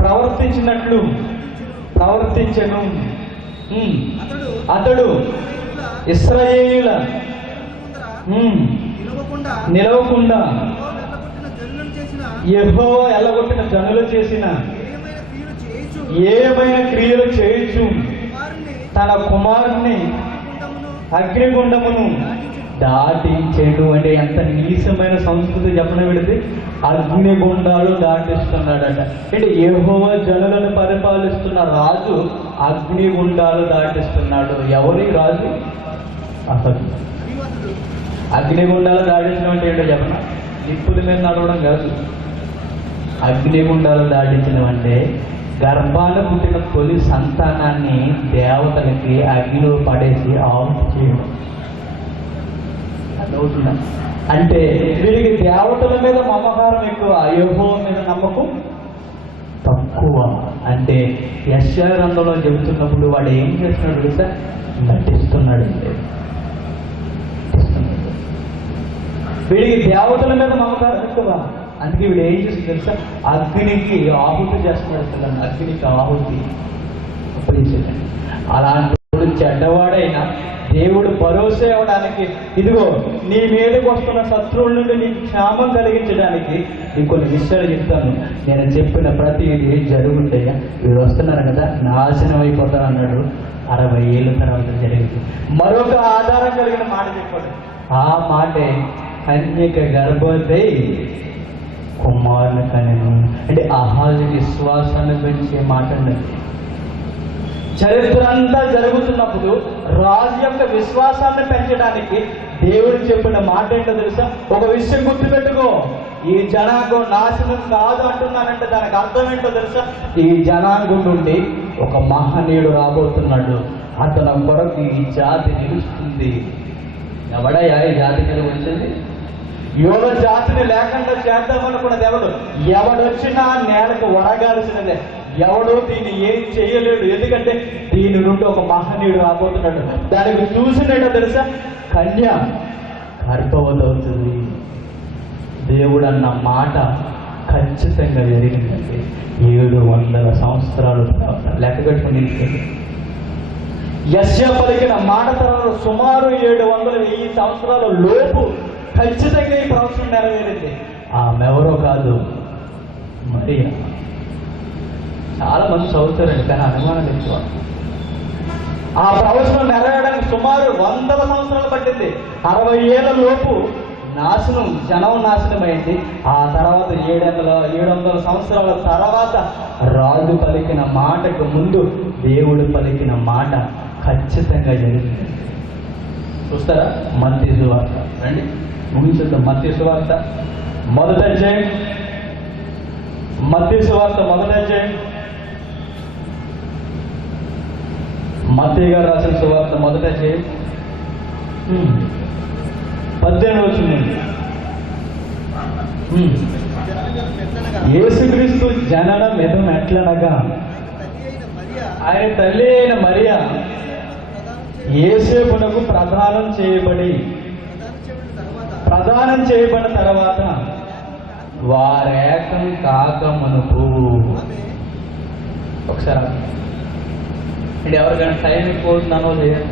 ప్రవర్తించినట్లు ప్రవర్తించెను. అతడు ఇశ్రాయేలుల నిలవకుండా యెహోవా ఎల్లగొట్టిన జనులు చేసిన ఏమైనా క్రియలు చేయొచ్చు తన కుమారుని అగ్నిగుండమును దాటించేటు అంటే ఎంత నీచమైన సంస్కృతి చెప్పడం పెడితే అగ్నిగుండాలు దాటిస్తున్నాడట. అంటే యెహోవా జనులను పరిపాలిస్తున్న రాజు అగ్నిగుండాలు దాటిస్తున్నాడు. ఎవరి రాజు? అసలు అగ్నిగుండాలు దాటించడం అంటే ఏంటో చెప్పనా? నిప్పుల మీద నడవడం కాదు. అగ్నిగుండాలు దాటించడం అంటే గర్భాన పుట్టిన తొలి సంతానాన్ని దేవతలకి అగ్నిలో పడేసి ఆహుతి చేయడం. అదవుతున్నా అంటే వీరికి దేవతల మీద మమకారం ఎక్కువ, యెహోవా మీద నమ్మకం తక్కువ. అంటే యెషయా గ్రంథంలో చెబుతున్నప్పుడు వాడు ఏం చేస్తున్నాడు తెలుసా? నటిస్తున్నాడు. వీడికి దేవతల మీద మమకారం ఎక్కువ, అందుకే వీడు ఏం చేస్తుంది తెలుసా? అగ్నికి ఆహుతి చేస్తున్నాడు పిల్లలు. అగ్నికి ఆహుతి అప్పగించండి. అలాంటి చెడ్డవాడైనా దేవుడు భరోసా ఇవ్వడానికి, ఇదిగో నీ మీదకి వస్తున్న శత్రువుల నుండి నీకు క్షేమం కలిగించడానికి నీకు కొన్ని విషయాలు చెప్తాను. నేను చెప్పిన ప్రతి ఇది జరుగుంటాయా? వీడు వస్తున్నారు కదా, నాశనం అయిపోతారు అన్నాడు. 60 ఏళ్ళ తర్వాత జరిగింది. మరొక ఆధారం కలిగిన మాట చెప్పాడు. ఆ మాటే కన్యక గర్భవతి కుమారుని కనెను. అంటే అహాజు విశ్వాసాన్ని పెంచే మాట అన్నది. చరిత్ర అంతా జరుగుతున్నప్పుడు రాజు యొక్క విశ్వాసాన్ని పెంచడానికి దేవుడు చెప్పిన మాట ఏంటో తెలుసా? ఒక విషయం గుర్తుపెట్టుకో, ఈ జనాంగం నాశనం కాదు అంటున్నానంటే దానికి అర్థం ఏంటో తెలుసా? ఈ జనాంగం నుండి ఒక మహనీయుడు రాబోతున్నాడు. అతని కొరకు ఈ జాతి నిలుస్తుంది. ఎవడయ్యా ఈ జాతికి వచ్చింది? యోగ జాతిని లేకుండా చేద్దామనుకున్నది ఎవడు? ఎవడొచ్చినా నేలకు వడగాల్సినదే. ఎవడో దీన్ని ఏం చేయలేడు. ఎందుకంటే దీని నుండి ఒక మహనీయుడు రాబోతున్నాడు. దానికి చూసినట్టు తెలుసా? కన్య గర్భవతి అవుతుంది. దేవుడు అన్న మాట ఖచ్చితంగా జరిగిందండి. 700 సంవత్సరాలు లెక్క కట్టుకుని యెషయా పలికిన మాట తర్వాత సుమారు 700 సంవత్సరాల లోపు ఖచ్చితంగా ఈ ప్రవచనం నెరవేరింది. ఆమెవరో కాదు, మరియా. చాలా మంది చదువుతారండి, కానీ అనుమానం ఎక్కువ. ఆ ప్రవచనం నెరవేరడానికి సుమారు 100 సంవత్సరాలు పట్టింది. 60 ఏళ్ళ లోపు జనం నాశనమైంది. ఆ తర్వాత 700 సంవత్సరాల తర్వాత రాజు పలికిన మాటకు ముందు దేవుడు పలికిన మాట ఖచ్చితంగా జరిగింది. చూస్తారా? మత్తయి సువార్త రండి ముగించుద్దాం. మత్తయి సువార్త మొదటి అధ్యాయం. మత్తయి సువార్త మొదటి అధ్యాయం. మత్తయి గారు రాసిన సువార్త మొదటి అధ్యాయం 18వ వచనం. యేసుక్రీస్తు జననం మితం ఎట్లనగా ఆయన తల్లి అయిన మరియా యేసేపునకు ప్రదానం చేయబడిన తర్వాత వారేకం కాకమునుపు. ఒకసారి అంటే ఎవరికైనా టైం అయిపోతున్నానో చేయాలి.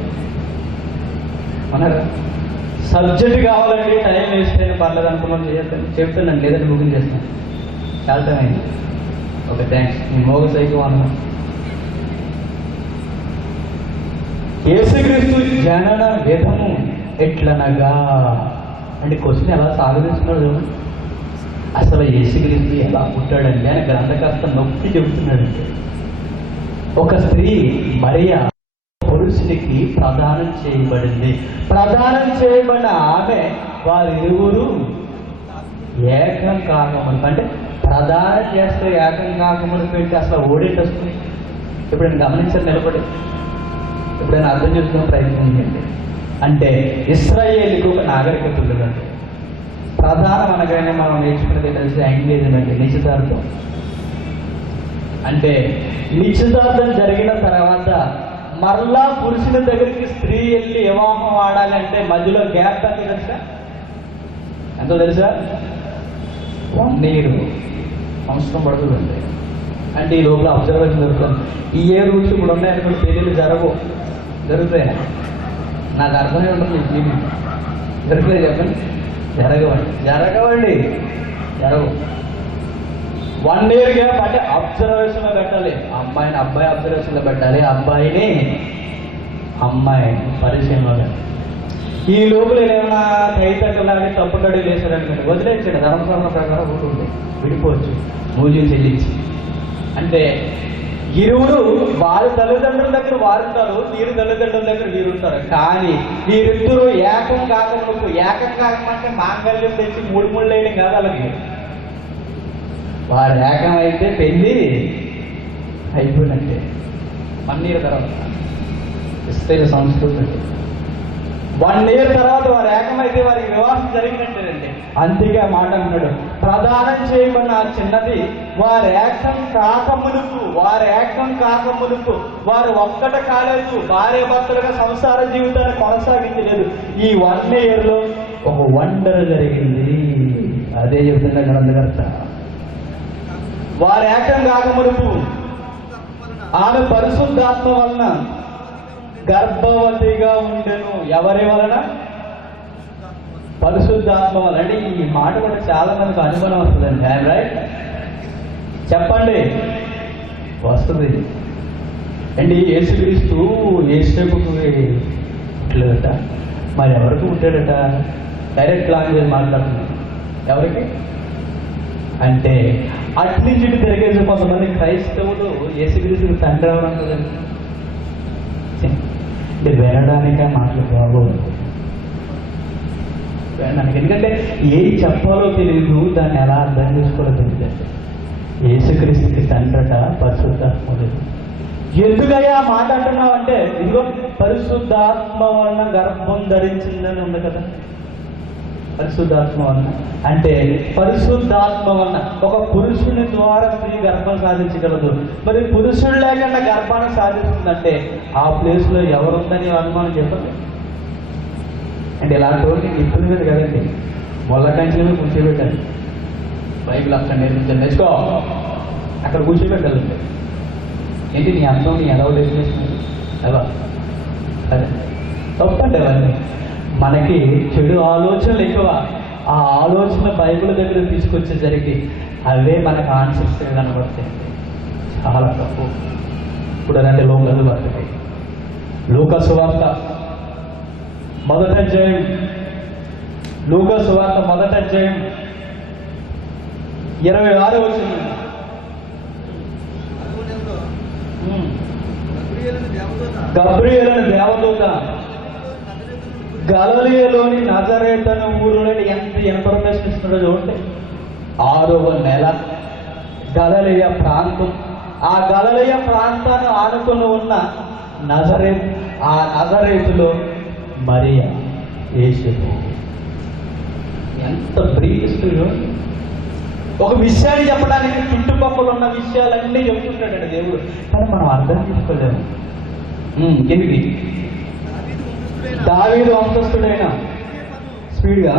మన సబ్జెక్ట్ కావాలండి, టైం వేస్ట్ అయినా పర్లేదు అనుకున్నాం చేయొద్దని చెప్తున్నాను, లేదంటే బుకింగ్ చేస్తాను. చాలా టైం అయింది. Okay, thanks. నేను మోగ సైకిల్ అన్నా. యేసుక్రీస్తు జనన విధము ఎట్లనగా అంటే క్వశ్చన్ ఎలా సాగదీస్తున్నాడు. అసలు యేసుక్రీస్తు ఎలా పుట్టాడండి అని గ్రంథకర్త నొక్కి చెబుతున్నాడండి. ఒక స్త్రీ మరియా పురుషునికి ప్రదానం చేయబడింది. ప్రదానం చేయబడిన ఆమె వారిరువురు ఏకం కాకమును, అంటే ప్రదానం చేస్తే ఏకం కాకమును పెట్టి అసలు ఓడేటి వస్తుంది. ఎప్పుడైనా గమనించారు? నిలబడి ఎప్పుడైనా అర్థం చేసుకునే ప్రయత్నం చేయండి. అంటే ఇశ్రాయేలుకి ఒక నాగరికత ఉండదండి. ప్రధానం అనగానే మనం నేర్చుకునేది కలిసి ఎంగేజ్మెంట్, నిశ్చితార్థం. అంటే నిశ్చితార్థం జరిగిన తర్వాత మరలా పురుషుని దగ్గరికి స్త్రీ వెళ్ళి వివాహం ఆడాలంటే మధ్యలో గ్యాప్ ఎంత తెలుసా? ఎంతో తెలుసా? 1 year, సంవత్సరం పడుతుందండి. అంటే ఈ లోపల అబ్జర్వేషన్ జరుగుతుంది. ఈ ఏ రూల్స్ ఇప్పుడు ఉన్నాయనుకోండి, పెళ్ళిళ్ళు జరుగుతాయి. నాకు అర్థమే ఉంటుంది. మీకు జరుగుతాయి చెప్పండి? జరగవండి. 1 year గ్యాప్ అంటే అబ్జర్వేషన్లో పెట్టాలి. అమ్మాయిని అబ్బాయి అబ్జర్వేషన్లో పెట్టాలి, అబ్బాయిని అమ్మాయి పరిచయంలో పెట్టాలి. ఈ లోపల ఏమైనా కైతట్టలాడి తప్పుడడి లేచారనుకోండి, వదిలేంచండి. ధర్మశాస్త్రం ప్రకారం ఉంటుంది, విడిపోవచ్చు మూల్యం చెల్లించి. అంటే ఇరువురు వారి తల్లిదండ్రుల దగ్గర వారుంటారు, వీరి తల్లిదండ్రుల దగ్గర వీరుంటారు. కానీ వీరిద్దరూ ఏకం కాకముందు, ఏకం కాకమంటే మాంగళ్యం తెచ్చి 3 ముళ్ళు వేయడం కాదు. అలాగే వారు ఏకం అయితే పెళ్ళి అయిపోయినట్టే. 1 year తర్వాత ఇస్తే సంస్కృతి 1 year తర్వాత వారు ఏకమైతే వారికి వివాహం జరిగినట్టేనండి. అందుకే ఆ మాట అన్నాడు, ప్రదానం చేయబడిన ఆ చిన్నది వారు ఏకం కాకమునుపు, వారు ఒక్కట కాలేదు, భార్య భర్తలుగా సంసార జీవితాన్ని కొనసాగించలేదు. ఈ 1 yearలో ఒక వండర్ జరిగింది. అదే చెప్తున్నా గ్రంథకర్త. వారు ఏకం కాకమునుపు ఆమె పరిశుద్ధాత్మ వలన గర్భవతిగా ఉండెను. ఎవరి వలన? పరిశుద్ధాత్మ వలన. అంటే ఈ మాట కూడా చాలా మందికి అనుమానం వస్తుందండి. రైట్, చెప్పండి. వస్తుంది అండి. యేసుక్రీస్తు యేసేపుకు పుట్టలేదట, మరి ఎవరికి పుట్టాడట? డైరెక్ట్ లాంగ్వేజ్ మాట్లాడుతున్నాడు. ఎవరికి అంటే అట్నుంచి తిరిగేసి కొంతమంది క్రైస్తవులు యేసుక్రీస్తుకు తండ్రి ఎవరంటారండి. అంటే వినడానికే మాటలు బాగోదు, వినడానికి. ఎందుకంటే ఏం చెప్పాలో తెలియదు, దాన్ని ఎలా అర్థం చేసుకోవాలో తెలియదు. యేసుక్రీస్తుకి తండ్రట పరిశుద్ధాత్ముడు. ఎందుకయ్యా మాట అంటున్నావు అంటే, ఇదిగో పరిశుద్ధాత్మ వలన గర్భం ధరించిందని ఉంది కదా. పరిశుద్ధాత్మ వలన అంటే పరిశుద్ధాత్మ వలన ఒక పురుషుని ద్వారా స్త్రీ గర్భం సాధించగలదు. మరి పురుషుడు లేకుండా గర్భాన్ని సాధిస్తుందంటే ఆ ప్లేస్లో ఎవరుందని అనుమానం చెప్పండి. అంటే ఇలాంటి రోజు నీకు ఇబ్బంది కదా కదండి. మొల్ల కంచెలో కూర్చోబెట్టాలి, బైబిల్ అక్కడ నేర్పించాలి, నేర్చుకో, అక్కడ కూర్చోబెట్టాలి. ఏంటి నీ అందం, నీ ఎలా డెఫినేషన్ ఎలా? అదే తప్పండి అవన్నీ. మనకి చెడు ఆలోచనలు ఎక్కువ. ఆ ఆలోచన బైబిల్ దగ్గర తీసుకొచ్చేసరికి అవే మనకు ఆన్సర్స్ కనబడతాయి. చాలా తప్పు. ఇప్పుడు అంటే లోకల్ వార్తకి, లూకాసు వార్త 1వ అధ్యాయం, లూకాసు వార్త 1వ అధ్యాయం 26వ వచనం. గబ్రియేలు దేవదూత గలిలయలోని నజరేతు అనే ఊరిలో ఎంత ఇన్ఫర్మేషన్ ఇస్తున్నాడో చూడండి. 6వ నెల గలిలయ ప్రాంతం, ఆ గలిలయ ప్రాంతాన్ని ఆనుకొని ఉన్న నజరేతు, ఆ నజరేతులో మరియా యేసేపు. ఎంత బ్రీఫ్ ఇస్తుందో. ఒక విషయాన్ని చెప్పడానికి చుట్టుపక్కల ఉన్న విషయాలన్నీ చెబుతుంటాడండి దేవుడు, కానీ మనం అర్థం చేసుకోలేము. ఎందుకు? దావీదు వంశస్థుడైన స్పీడ్గా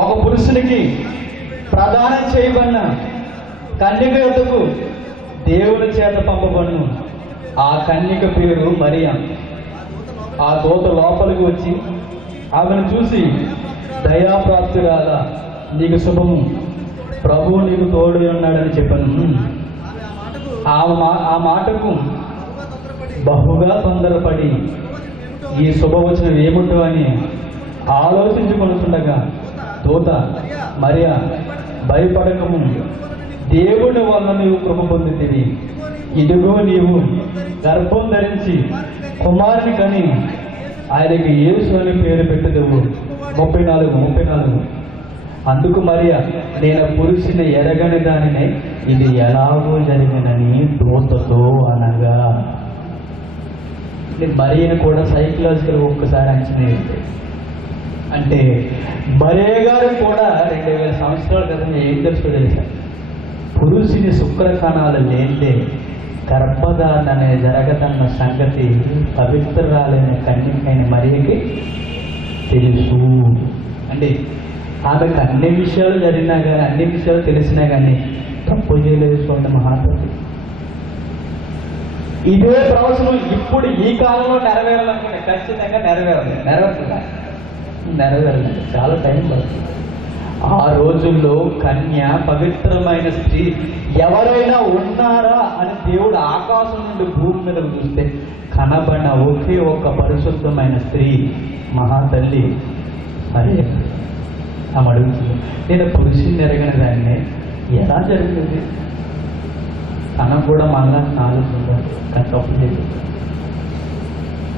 ఒక పురుషునికి ప్రదానం చేయబడిన కన్యక యొద్దకు దేవుని చేత పంపబడును. ఆ కన్యక పేరు మరియా. ఆ దూత లోపలికి వచ్చి ఆమెను చూసి, దయాప్రాప్తురాలా, నీకు శుభము, ప్రభువు నీకు తోడు ఉన్నాడని చెప్పాను. ఆ మాటకు బహుగా తొందరపడి ఈ శుభవచనం ఏమిటో అని ఆలోచించుకొనుచుండగా దూత, మరియా, భయపడకము, దేవుని వల్ల నీవు కృప పొందితివి. ఇదిగో నీవు గర్భం ధరించి కుమారుని కని ఆయనకి యేసు అని పేరు పెట్టుదువు. 34. అందుకు మరియా, నేను పురుషుని ఎరగని దానినే ఇది ఎలాగో జరిగినని దూతతో అనగా. మరియను కూడా సైకలాజికల్ ఒక్కసారి అంచనా వేయండి. అంటే మరియ గారు కూడా 2000 సంవత్సరాల క్రితం ఏం తెలుసుకో తెలుసా? పురుషుని శుక్రకణాలు లేదే గర్భధారణ అనే జరగదన్న సంగతి పవిత్రురాలైన కన్యకైన మరియకి తెలుసు. అంటే ఆమెకు అన్ని విషయాలు జరిగినా కానీ, అన్ని విషయాలు తెలిసినా కానీ తప్పు చేయలేదు. చూడండి మహాత్ముడు. ఇదే ప్రవచనం ఇప్పుడు ఈ కాలంలో నెరవేరాలనుకుంటే ఖచ్చితంగా నెరవేరలేదు. చాలా టైం పడుతుంది. ఆ రోజుల్లో కన్య, పవిత్రమైన స్త్రీ ఎవరైనా ఉన్నారా అని దేవుడు ఆకాశం నుండి భూమి మీదకు చూస్తే కనబడిన ఒకే ఒక్క పరిశుద్ధమైన స్త్రీ మహాతల్లి అరే ఆమె అడుగుతుంది, నేను పురుషుని ఎరగిన దాన్ని ఎలా జరుగుతుంది? తనకు కూడా మళ్ళా నాలుగు ఉండాలి కానీ తప్పు లేదు.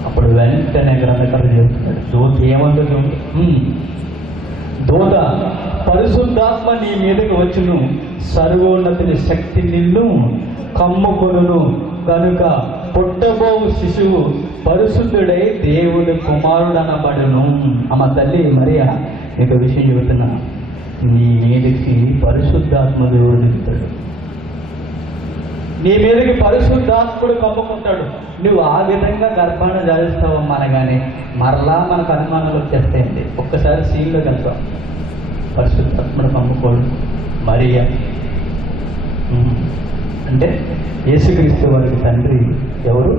అప్పుడు వెంటనే గ్రంథకర్త చెబుతున్నాడు, దూత ఏమంటుంది? దూత, పరిశుద్ధాత్మ నీ మీదకి వచ్చును, సర్వోన్నతుని శక్తి నిన్ను కమ్ముకొనును కనుక పుట్టబోవు శిశువు పరిశుద్ధుడై దేవుని కుమారుడనబడును. ఆమె తల్లి మరియా నీకు విషయం చెబుతున్నా, నీ మీదకి పరిశుద్ధాత్మ దేవుడు దిగుతాడు, నీ మీదకి పరిశుద్ధాత్ముడు కమ్ముకుంటాడు. నువ్వు ఆ విధంగా గర్భాన్ని జారిస్తావమ్మా అనగానే మరలా మనకు అనుమానాలు వచ్చేస్తాయండి. ఒక్కసారి సీన్లోకి వెళ్తాం, పరిశుద్ధాత్ముడు కమ్ముకోడు మరియా అంటే యేసుక్రీస్తు వారికి తండ్రి ఎవరు?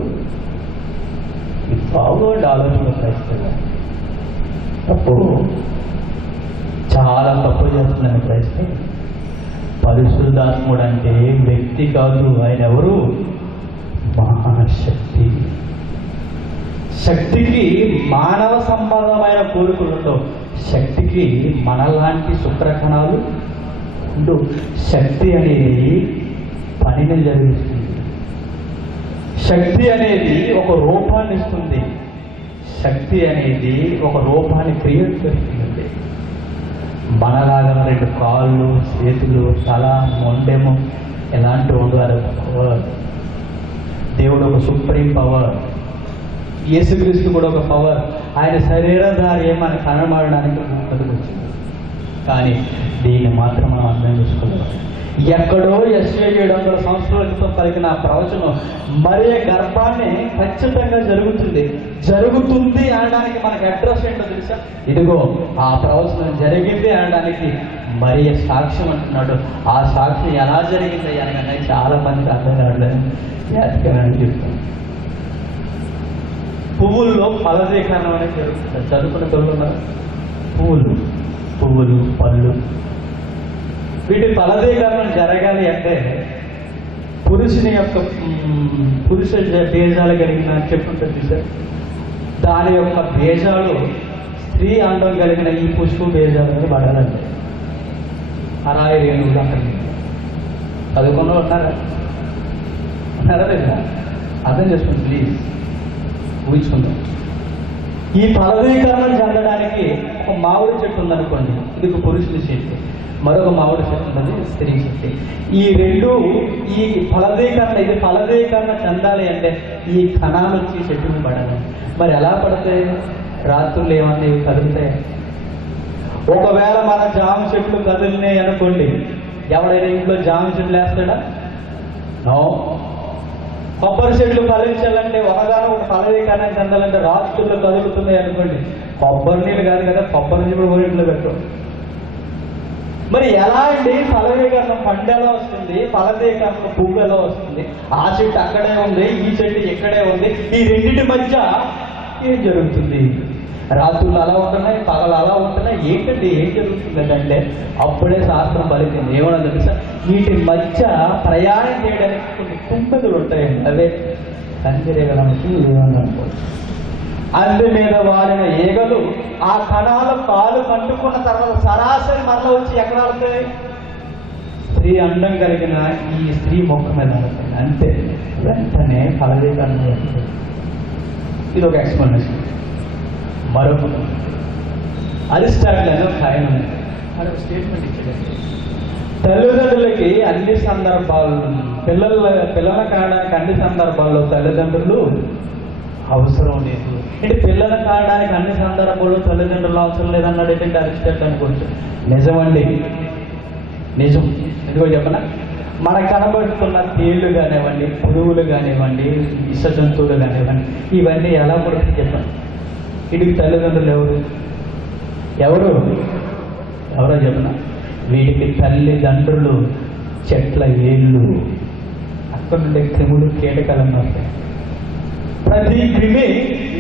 బాగోండి ఆలోచన క్రైస్తవ తప్పు, చాలా తప్పు చేస్తుందని క్రైస్తవ. పరిశుద్ధాత్ముడు అంటే వ్యక్తి కాదు, ఆయన ఎవరు? మహాశక్తి. శక్తికి మానవ సంబంధమైన కోరికలు ఉండవు, శక్తికి మనలాంటి శుక్రకణాలు ఉండు. శక్తి అనేది పనిని జరిగిస్తుంది, శక్తి అనేది ఒక రూపాన్ని ఇస్తుంది, శక్తి అనేది ఒక రూపాన్ని క్రియేట్ చేస్తుంది. మనలాగా రెండు కాళ్ళు, చేతులు, తల, మొండెము ఎలాంటి ఉండాలి పవర్. దేవుడు ఒక సుప్రీం పవర్, యేసుక్రీస్తు కూడా ఒక పవర్. ఆయన శరీరధారి మన కనబడడానికి ముందుకు వచ్చింది. కానీ దీన్ని మాత్రం మనం అర్థం చేసుకోవాలి. ఎక్కడో యెషయా 700 సంవత్సరాల క్రితం పలికిన ప్రవచనం మరియ గర్భాన్ని ఖచ్చితంగా జరుగుతుంది అనడానికి మనకి అడ్రస్ ఏంటో తెలుసా? ఇదిగో ఆ ప్రవచనం జరిగింది అనడానికి మరియ సాక్ష్యం అంటున్నాడు. ఆ సాక్ష్యం ఎలా జరిగింది అనగానే చాలా మందికి అర్థం కావట్లేదు. వ్యాధికరణ చెప్తాను. పువ్వుల్లో ఫలదీకరణం అనేది జరుగుతుంది. చదువుకున్న పిల్లలు పువ్వులు, పళ్ళు, వీటి ఫలదీకరణం జరగాలి అంటే పురుషుని యొక్క పురుష బీజాలు కలిగిన చెప్పుంటుంది సార్, దాని యొక్క బీజాలు స్త్రీ అండం కలిగిన ఈ పుష్పు బీజాలు మీద పడాలండి. 60 రేణువులు అక్కడ చదువుకున్న ఉన్నారా లేదా? అర్థం చేసుకోండి ప్లీజ్, ఊహించుకుందాం. ఈ ఫలదీకరణం చెందడానికి ఒక మామిడి చెట్టు ఉందనుకోండి, ఇది ఒక పురుషుని చెట్టు, మరొక మామిడి చెట్టు ఉన్నది స్త్రీ చెట్టు. ఈ రెండు ఈ ఫలదీకరణ చెందాలి అంటే ఈ కణాలు వచ్చి చెట్టుని పడాలి. మరి ఎలా పడతాయి? రాత్రులు ఏమన్నా ఇవి కదులుతాయి. ఒకవేళ మన జామ చెట్లు కదిలినాయి అనుకోండి, ఎవడైనా ఇంట్లో జామ చెట్లు వేస్తాడా? నో. కొబ్బరి చెట్లు ఫలించాలంటే ఒకదాని ఒక ఫలదీకరణ చెందాలంటే రాత్రుల్లో కదులుతున్నాయి అనుకోండి, కొబ్బరి నీళ్ళు కాదు కదా, కొబ్బరి నీళ్ళు కూడా ఇంట్లో పెట్టు. మరి ఎలా అండి ఫలదీకరణ పండు ఎలా వస్తుంది? ఫలదీకరణ పువ్వు ఎలా వస్తుంది? ఆ చెట్టు అక్కడే ఉంది, ఈ చెట్టు ఇక్కడే ఉంది, ఈ రెండింటి మధ్య ఏం జరుగుతుంది? రాత్రులు అలా ఉంటున్నాయి, పగలు అలా ఉంటున్నాయి, ఏంటంటే ఏం జరుగుతుంది అంటే అప్పుడే శాస్త్రం పలికింది. ఏమన్నా తెలుసా? వీటి మధ్య ప్రయాణం చేయడానికి కొన్ని తుంపెదలు ఉంటాయండి, అవే కందిరేగడానికి ఏమనుకోవచ్చు. అందు మీద వాడిన ఈగలు ఆ కణాలు కాలు కంటుకున్న తర్వాత సరాసరి మరల వచ్చి ఎక్కడ ఆడుతాయి? స్త్రీ అండం కలిగిన ఈ స్త్రీ మొక్క మీద ఆడుతుంది. అంతే, వెంటనే ఫలదీకరణ జరుగుతుంది. ఇది ఒక ఎక్స్ప్లెనేషన్. మరొక అరిస్టాటిల్ అని ఒక ఆయన మరొక స్టేట్మెంట్ ఇచ్చాడండి. తల్లిదండ్రులకి అన్ని సందర్భాలు పిల్లల కావడానికి అన్ని సందర్భాల్లో తల్లిదండ్రులు అవసరం లేదు. అంటే పిల్లలు కావడానికి అన్ని సందర్భాల్లో తల్లిదండ్రులు అవసరం లేదన్నాడు ఏంటంటే అరిస్టాటిల్ అనుకోవచ్చు. నిజమండి, నిజం. ఎందుకో చెప్పనా? మనకు కనబడుతున్న తేళ్లు కానివ్వండి, పురుగులు కానివ్వండి, విష జంతువులు కానివ్వండి, ఇవన్నీ ఎలా పడుతుంది చెప్పండి? వీటికి తల్లిదండ్రులు ఎవరో చెప్పనా? వీటికి తల్లిదండ్రులు చెట్ల ఏళ్ళు, అక్కడ నుండి క్రిములు కీటకాలను వస్తాయి. ప్రతి క్రిమి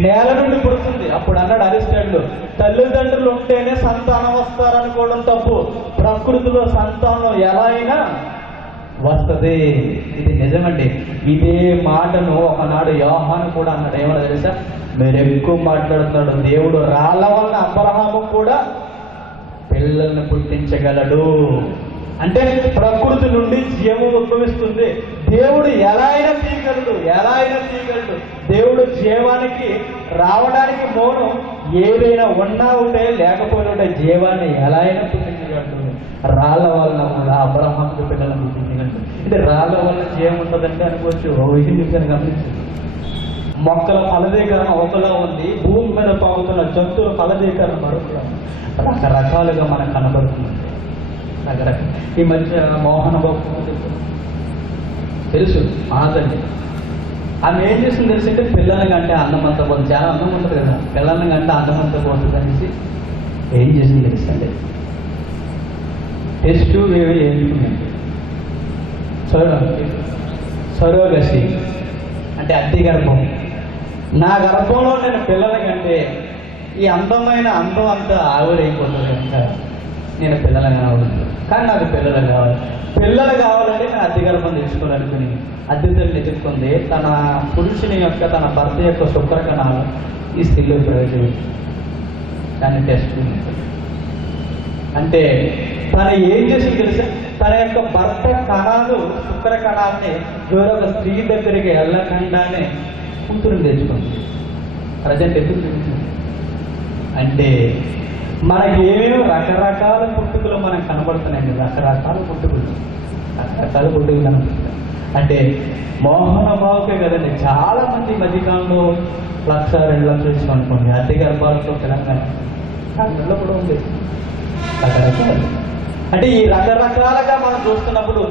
నేల నుండి పుడుతుంది. అప్పుడు అన్నాడు అరిస్టాటిల్, తల్లిదండ్రులు ఉంటేనే సంతానం వస్తారనుకోవడం తప్పు. ప్రకృతిలో సంతానం ఎలా అయినా వస్తుంది. ఇది నిజమండి. ఇదే మాటను ఒకనాడు యోహాను కూడా అన్నాడు. ఏమన్నా తెలుసా? మీరు ఎక్కువ మాట్లాడుతున్నాడు, దేవుడు రాళ్ళ వల్ల అబ్రహాము కూడా పిల్లల్ని పుట్టించగలడు. అంటే ప్రకృతి నుండి జీవం ఉద్భవిస్తుంది. దేవుడు ఎలా అయినా తీయగలడు. దేవుడు జీవానికి రావడానికి మౌనం ఏదైనా ఉన్నా ఉంటే లేకపోయినా జీవాన్ని ఎలా అయినా పుట్టించగలడు. రాళ్ళ వల్ల కూడా అబ్రహాంకు పిల్లలను పుట్టించగలడు. అంటే రాళ్ళ వల్ల జీవం ఉంటుందంటే అనుకోవచ్చు. విషయం చూసాను, గమనించండి. మొక్కల ఫలదీకరణ ఒకలా ఉంది, భూమి మీద పాగుతున్న జంతువుల ఫలదీకరణ మరొకలా ఉంది. రకరకాలుగా మనకు కనబడుతుంది. ఈ మధ్య మోహన బాబు తెలుసు, ఆదండి. ఆమె ఏం చేస్తుంది తెలిసింటే పిల్లల కంటే అందం అంతా పోతుంది. చాలా అందం ఉంటుంది కదా, పిల్లల కంటే అందం అంతా పోతుంది అనేసి ఏం చేసింది తెలుసండి? టెస్ట్ వేవి ఏంటంటే సరోగసి అంటే అద్దె గర్భం. నా గర్భంలో నేను పిల్లల కంటే ఈ అందమైన అందం అంతా ఆవిరైపోతుంది కనుక నేను పిల్లలు కావాలి. కానీ నాకు పిల్లలు కావాలంటే నేను అద్దె గర్భం తెచ్చుకోవాలనుకుని అద్దె తల్లి ఎదుర్కొంది. తన పురుషుని యొక్క, తన భర్త యొక్క శుక్రకణాలు ఈ స్త్రీలో ప్రవేశించింది. దాన్ని టెస్ట్ అంటే తను ఏం చేసింది తెలుసా? తన యొక్క భర్త కణాలు, శుక్ర కణాలని వేరొక స్త్రీ దగ్గరికి వెళ్ళకుండానే కూతురుని తెచ్చుకుంది. ప్రజెంట్ ఎప్పుడు తిరుగుతుంది అంటే మనకి ఏమేమో రకరకాల పుట్టుకలు మనకు కనబడుతున్నాయండి. రకరకాల పుట్టుకలు కనబడుతున్నాయి. అంటే మోహన బావుకే కదండి చాలా మంది మధ్యకాలంలో 1,00,000, 2,00,000 తీసుకోనుకోండి అద్దె గర్భాలతో తెలంగాణ కూడా ఉంది. రకరకాలు అంటే ఈ రకరకాలుగా మనం చూస్తున్నప్పుడు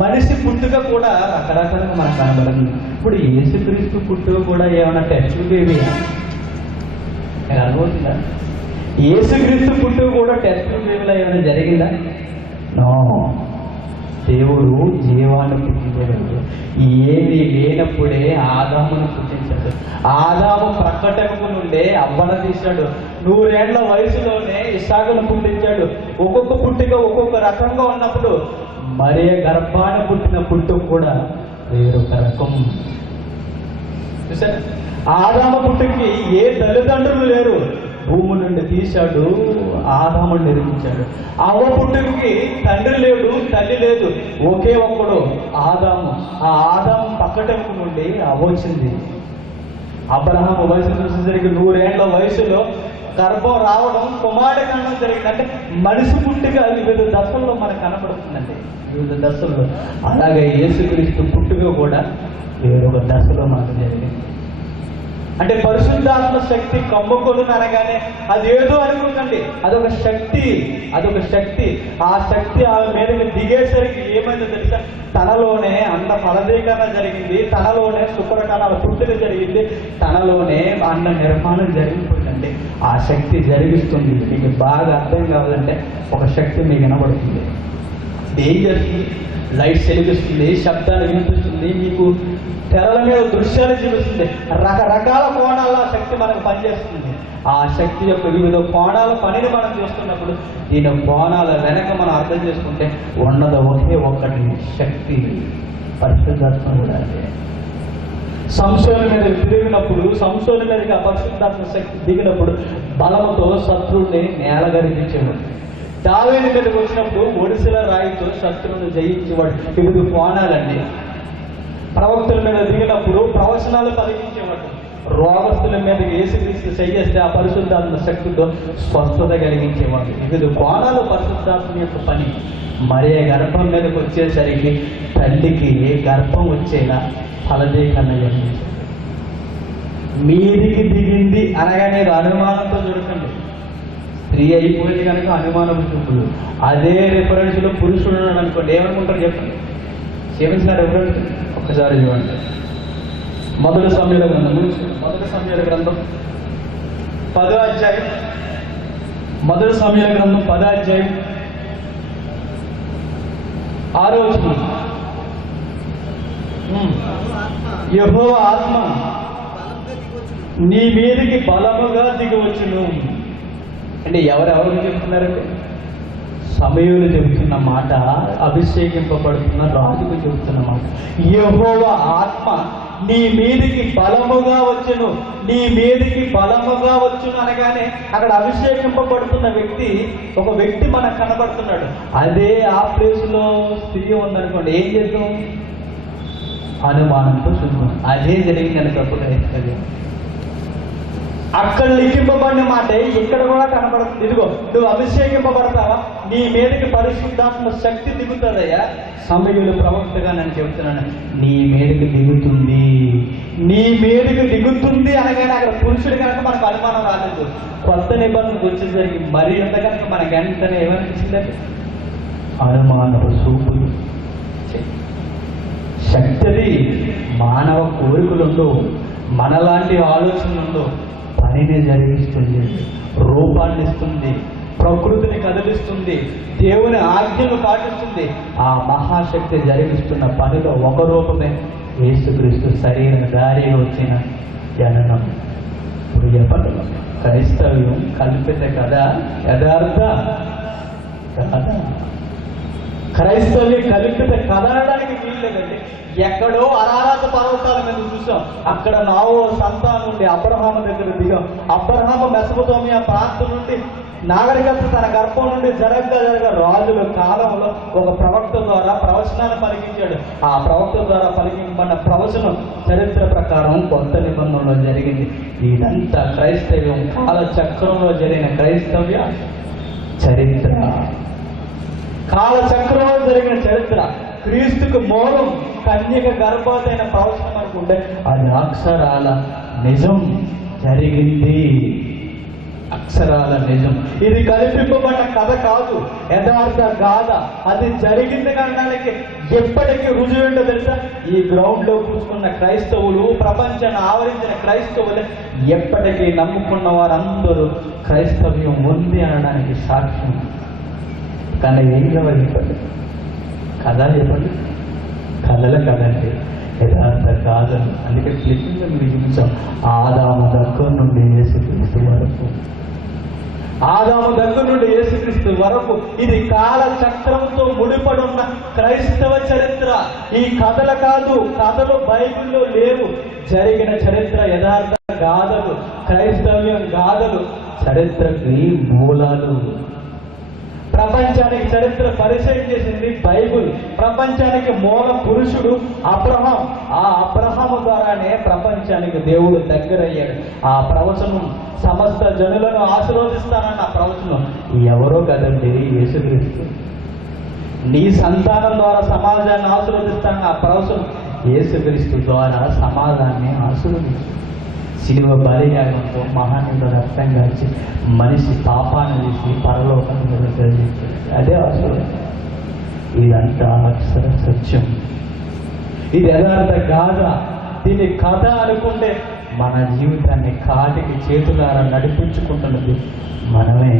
మనిషి పుట్టుక కూడా రకరకాలుగా మనకు కనబడుతుంది. ఇప్పుడు యేసుక్రీస్తు పుట్టుక కూడా ఏమైనా టెస్టులు బేబీ అనుభూతుందా? యేసుక్రీస్తు పుట్టుక కూడా టెస్టులు బేబీలో ఏమైనా జరిగిందా? నో. దేవుడు జీవాన్ని పుట్టించాడు. ఏది లేనప్పుడే ఆదామును పుట్టించాడు. ఆదాము ప్రకటనకు నుండే అవ్వను తీశాడు. 100 ఏళ్ల వయసులోనే ఇస్సాకును పుట్టించాడు. ఒక్కొక్క పుట్టిక ఒక్కొక్క రకంగా ఉన్నప్పుడు మరియ గర్భాన పుట్టిన పుట్టుక కూడా వేరొక రకం. చూసారా? ఆదాము పుట్టుకి ఏ తల్లిదండ్రులు లేరు, భూమి నుండి తీశాడు, ఆదాముని నిర్మించాడు. అవ్వ పుట్టుకి తండ్రి లేడు, తల్లి లేదు, ఒకే ఒక్కడు ఆదాము. ఆ ఆదాము పక్కటంకు నుండి అవ్వ వచ్చింది. అబ్రహాము వయసు చూసేసరికి 100 ఏళ్ల వయసులో గర్భం రావడం, కుమారుడి కన్నా జరిగింది. అంటే మనిషి పుట్టుక వివిధ దశల్లో మనకు కనపడుతుందండి, వివిధ దశల్లో. అలాగే యేసుక్రీస్తు పుట్టుక కూడా వేరొక దశలో మనకు జరిగింది. అంటే పరిశుద్ధాత్మ శక్తి కమ్ముకొను అనగానే అదేదో అనుకోకండి, అదొక శక్తి. ఆ శక్తి ఆమె మీదకి దిగేసరికి ఏమైందో తెలుసా? తనలోనే అన్న ఫలదీకరణ జరిగింది, తనలోనే శుక్రకణాల పుట్టుక జరిగింది, తనలోనే అన్న నిర్మాణం జరిగిపోయిందండి. ఆ శక్తి జరిగిస్తుంది. మీకు బాగా అర్థం కావాలంటే ఒక శక్తి మీకు వినబడుతుంది. ఏం చేస్తుంది? లైట్స్ వెలిగిస్తుంది, శబ్దాలు వినిపిస్తుంది, మీకు తెరల మీద దృశ్యాలు చూపిస్తుంది. రకరకాల కోణాల్లో ఆ శక్తి మనకు పనిచేస్తుంది. ఆ శక్తి యొక్క వివిధ కోణాల పనిని మనం చూస్తున్నప్పుడు దీని కోణాల వెనక మనం అర్థం చేసుకుంటే ఉన్నది ఒకే ఒక్కటి శక్తి, పరిశుద్ధాత్మ కూడా. సంశోధన మీద తిరిగినప్పుడు, సంశోధన మీదకి ఆ పరిశుద్ధాత్మ శక్తి దిగినప్పుడు బలముతో శత్రువుని నేలగరిగించేవాడు. దావీదు మీదకి వచ్చినప్పుడు ఒడిసెల రాయితో శత్రువును జయించేవాడు. వివిధ కోణాలండి. ప్రవక్తుల మీద దిగినప్పుడు ప్రవచనాలు పలికించేవాడు. రోగస్తుల మీదకి యేసుక్రీస్తు చేస్తే ఆ పరిశుద్ధాత్మ శక్తితో స్వస్థత కలిగించేవాడు. వివిధ కోణాలు పరిశుద్ధాత్మ యొక్క పని. మరే గర్భం మీదకి వచ్చేసరికి తల్లికి గర్భం వచ్చేలా ఫలదీకరణ జరిగించాడు. మీదికి దిగింది అనగానే అనుమానంతో చూడకండి. స్త్రీ అయిపోయింది కనుక అనుమానం చూపులు. అదే రిఫరెన్స్లో పురుషుడు ఉన్నాడు అనుకోండి, ఏమనుకుంటారు చెప్పండి? క్షమించిన రిఫరెన్స్ ఒక్కసారి చూడండి. మొదటి సమయాల గ్రంథం 10వ అధ్యాయం. మొదటి సమయాల గ్రంథం 10వ అధ్యాయం 6వ వచనం. యెహోవా ఆత్మ నీ మీదకి బలముగా దిగవచ్చును. అంటే ఎవరెవరు చెప్తున్నారంటే సమూయేలు చెబుతున్న మాట, అభిషేకింపబడుతున్న రాజుకు చెబుతున్న మాట, యెహోవా ఆత్మ నీ మీదికి బలముగా వచ్చును, నీ మీదికి బలముగా వచ్చును అనగానే అక్కడ అభిషేకింపబడుతున్న వ్యక్తి, ఒక వ్యక్తి మనకు కనబడుతున్నాడు. అదే ఆ ప్లేసులో స్త్రీ ఉందనుకోండి, ఏం చేద్దాం? అనుమానంతో చూద్దాం. అదే జరిగిందని తప్పుగా ఇస్తుంది. అక్కడ లిఖింపబడిన మాట ఇక్కడ కూడా కనబడుతుంది. ఇదిగో నువ్వు అభిషేకింపబడతావా, నీ మీదకి పరిశుద్ధాత్మ శక్తి దిగుతుందయ్యా. సమూయేలు ప్రవక్తగా నేను చెబుతున్నాను, నీ మీదకి దిగుతుంది, నీ మీదకి దిగుతుంది అనగానే అక్కడ పురుషుడు కనుక మనకు అనుమానం రాలేదు. కొత్త నిబంధనకు వచ్చేసరికి మరి ఎంత కనుక మనకి వెంటనే ఏమనిపించిందంటే అనుమానపు చూపులు. శక్తిది మానవ కోరికలుండో, మనలాంటి ఆలోచనలుండో పనిని జరిగిస్తుంది, రూపాన్ని ఇస్తుంది, ప్రకృతిని కదిలిస్తుంది, దేవుని ఆజ్ఞను పాటిస్తుంది. ఆ మహాశక్తి జరిగిస్తున్న పనిలో ఒక రూపమే యేసుక్రీస్తు శరీరధారిగా వచ్చిన జననం. ఇప్పుడు చెప్పండి, క్రైస్తవ్యం కల్పిత కదా, యథార్థ కదా? క్రైస్తవ్యం కల్పిత కథ అనడానికి వీల్లేదండి. ఎక్కడో అరారాత పర్వతాల మీద చూసాం, అక్కడ నావో సంతానం నుండి అబ్రహాము దగ్గర దిగాం. అబ్రహాము మెసొపొతామియా ప్రాంతం నుండి నాగరికత తన గర్భం నుండి జరగ రాజుల కాలంలో ఒక ప్రవక్త ద్వారా ప్రవచనాన్ని పలికించాడు. ఆ ప్రవక్త ద్వారా పలికింపబడిన ప్రవచనం చరిత్ర ప్రకారం కొత్త నిబంధనలో జరిగింది. ఇదంతా క్రైస్తవ్యం కాలచక్రంలో జరిగిన క్రైస్తవ్య చరిత్ర, కాలచక్రంలో జరిగిన చరిత్ర. క్రీస్తుకు మూలం కన్యక గర్భవతి అయిన ప్రవచనం అనుకుంటే అది అక్షరాల నిజం జరిగింది, అక్షరాల నిజం. ఇది కల్పింపబడిన కథ కాదు, యథార్థ గాథ. అది జరిగింది అనడానికి ఎప్పటికీ రుజువు ఏంటో తెలుసా? ఈ గ్రౌండ్ లో కూర్చున్న క్రైస్తవులు, ప్రపంచాన్ని ఆవరించిన క్రైస్తవులు, ఎప్పటికీ నమ్ముకున్న వారందరూ క్రైస్తవ్యం ఉంది అనడానికి సాక్ష్యం. కానీ ఏం కావాలి చెప్పండి? కథ చెప్పండి, కథల కథండి, యథార్థ కాదని. అందుకే క్లిప్పింగ్ మీరు చూసాం, ఆదాము దగ్గర నుండి యేసుక్రీస్తు వరకు, ఆదాము దగ్గర నుండి యేసుక్రీస్తు వరకు ఇది కాల చక్రంతో ముడిపడున్న క్రైస్తవ చరిత్ర. ఈ కథలు కాదు, కథలు బైబిల్లో లేవు. జరిగిన చరిత్ర యథార్థ గాథలు, క్రైస్తవ్యం గాథలు, చరిత్రకి మూలాలు. ప్రపంచానికి చరిత్ర పరిచయం చేసింది బైబుల్. ప్రపంచానికి మూల పురుషుడు అబ్రహాం. ఆ అబ్రహాము ద్వారానే ప్రపంచానికి దేవుడు దగ్గరయ్యాడు. ఆ ప్రవచనం సమస్త జనులను ఆశీర్వదిస్తానన్న ప్రవచనం ఎవరో కదండి, యేసుక్రీస్తు. నీ సంతానం ద్వారా సమాజాన్ని ఆశీర్వదిస్తానన్న ఆ ప్రవచనం యేసుక్రీస్తు ద్వారా సమాజాన్ని ఆశీర్వదిస్తుంది. శిలువ బలియాగంతో మహానీయుడు రక్తం కాల్చి మనిషి పాపాన్ని తీసి పరలోకాన్ని తెలియజేస్తుంది. అదే అసలు ఇదంతా అక్షర సత్యం. ఇది యథార్థ గాథ. దీని కథ అనుకుంటే మన జీవితాన్ని కాటికి చేతులారా నడిపించుకుంటున్నది మనమే.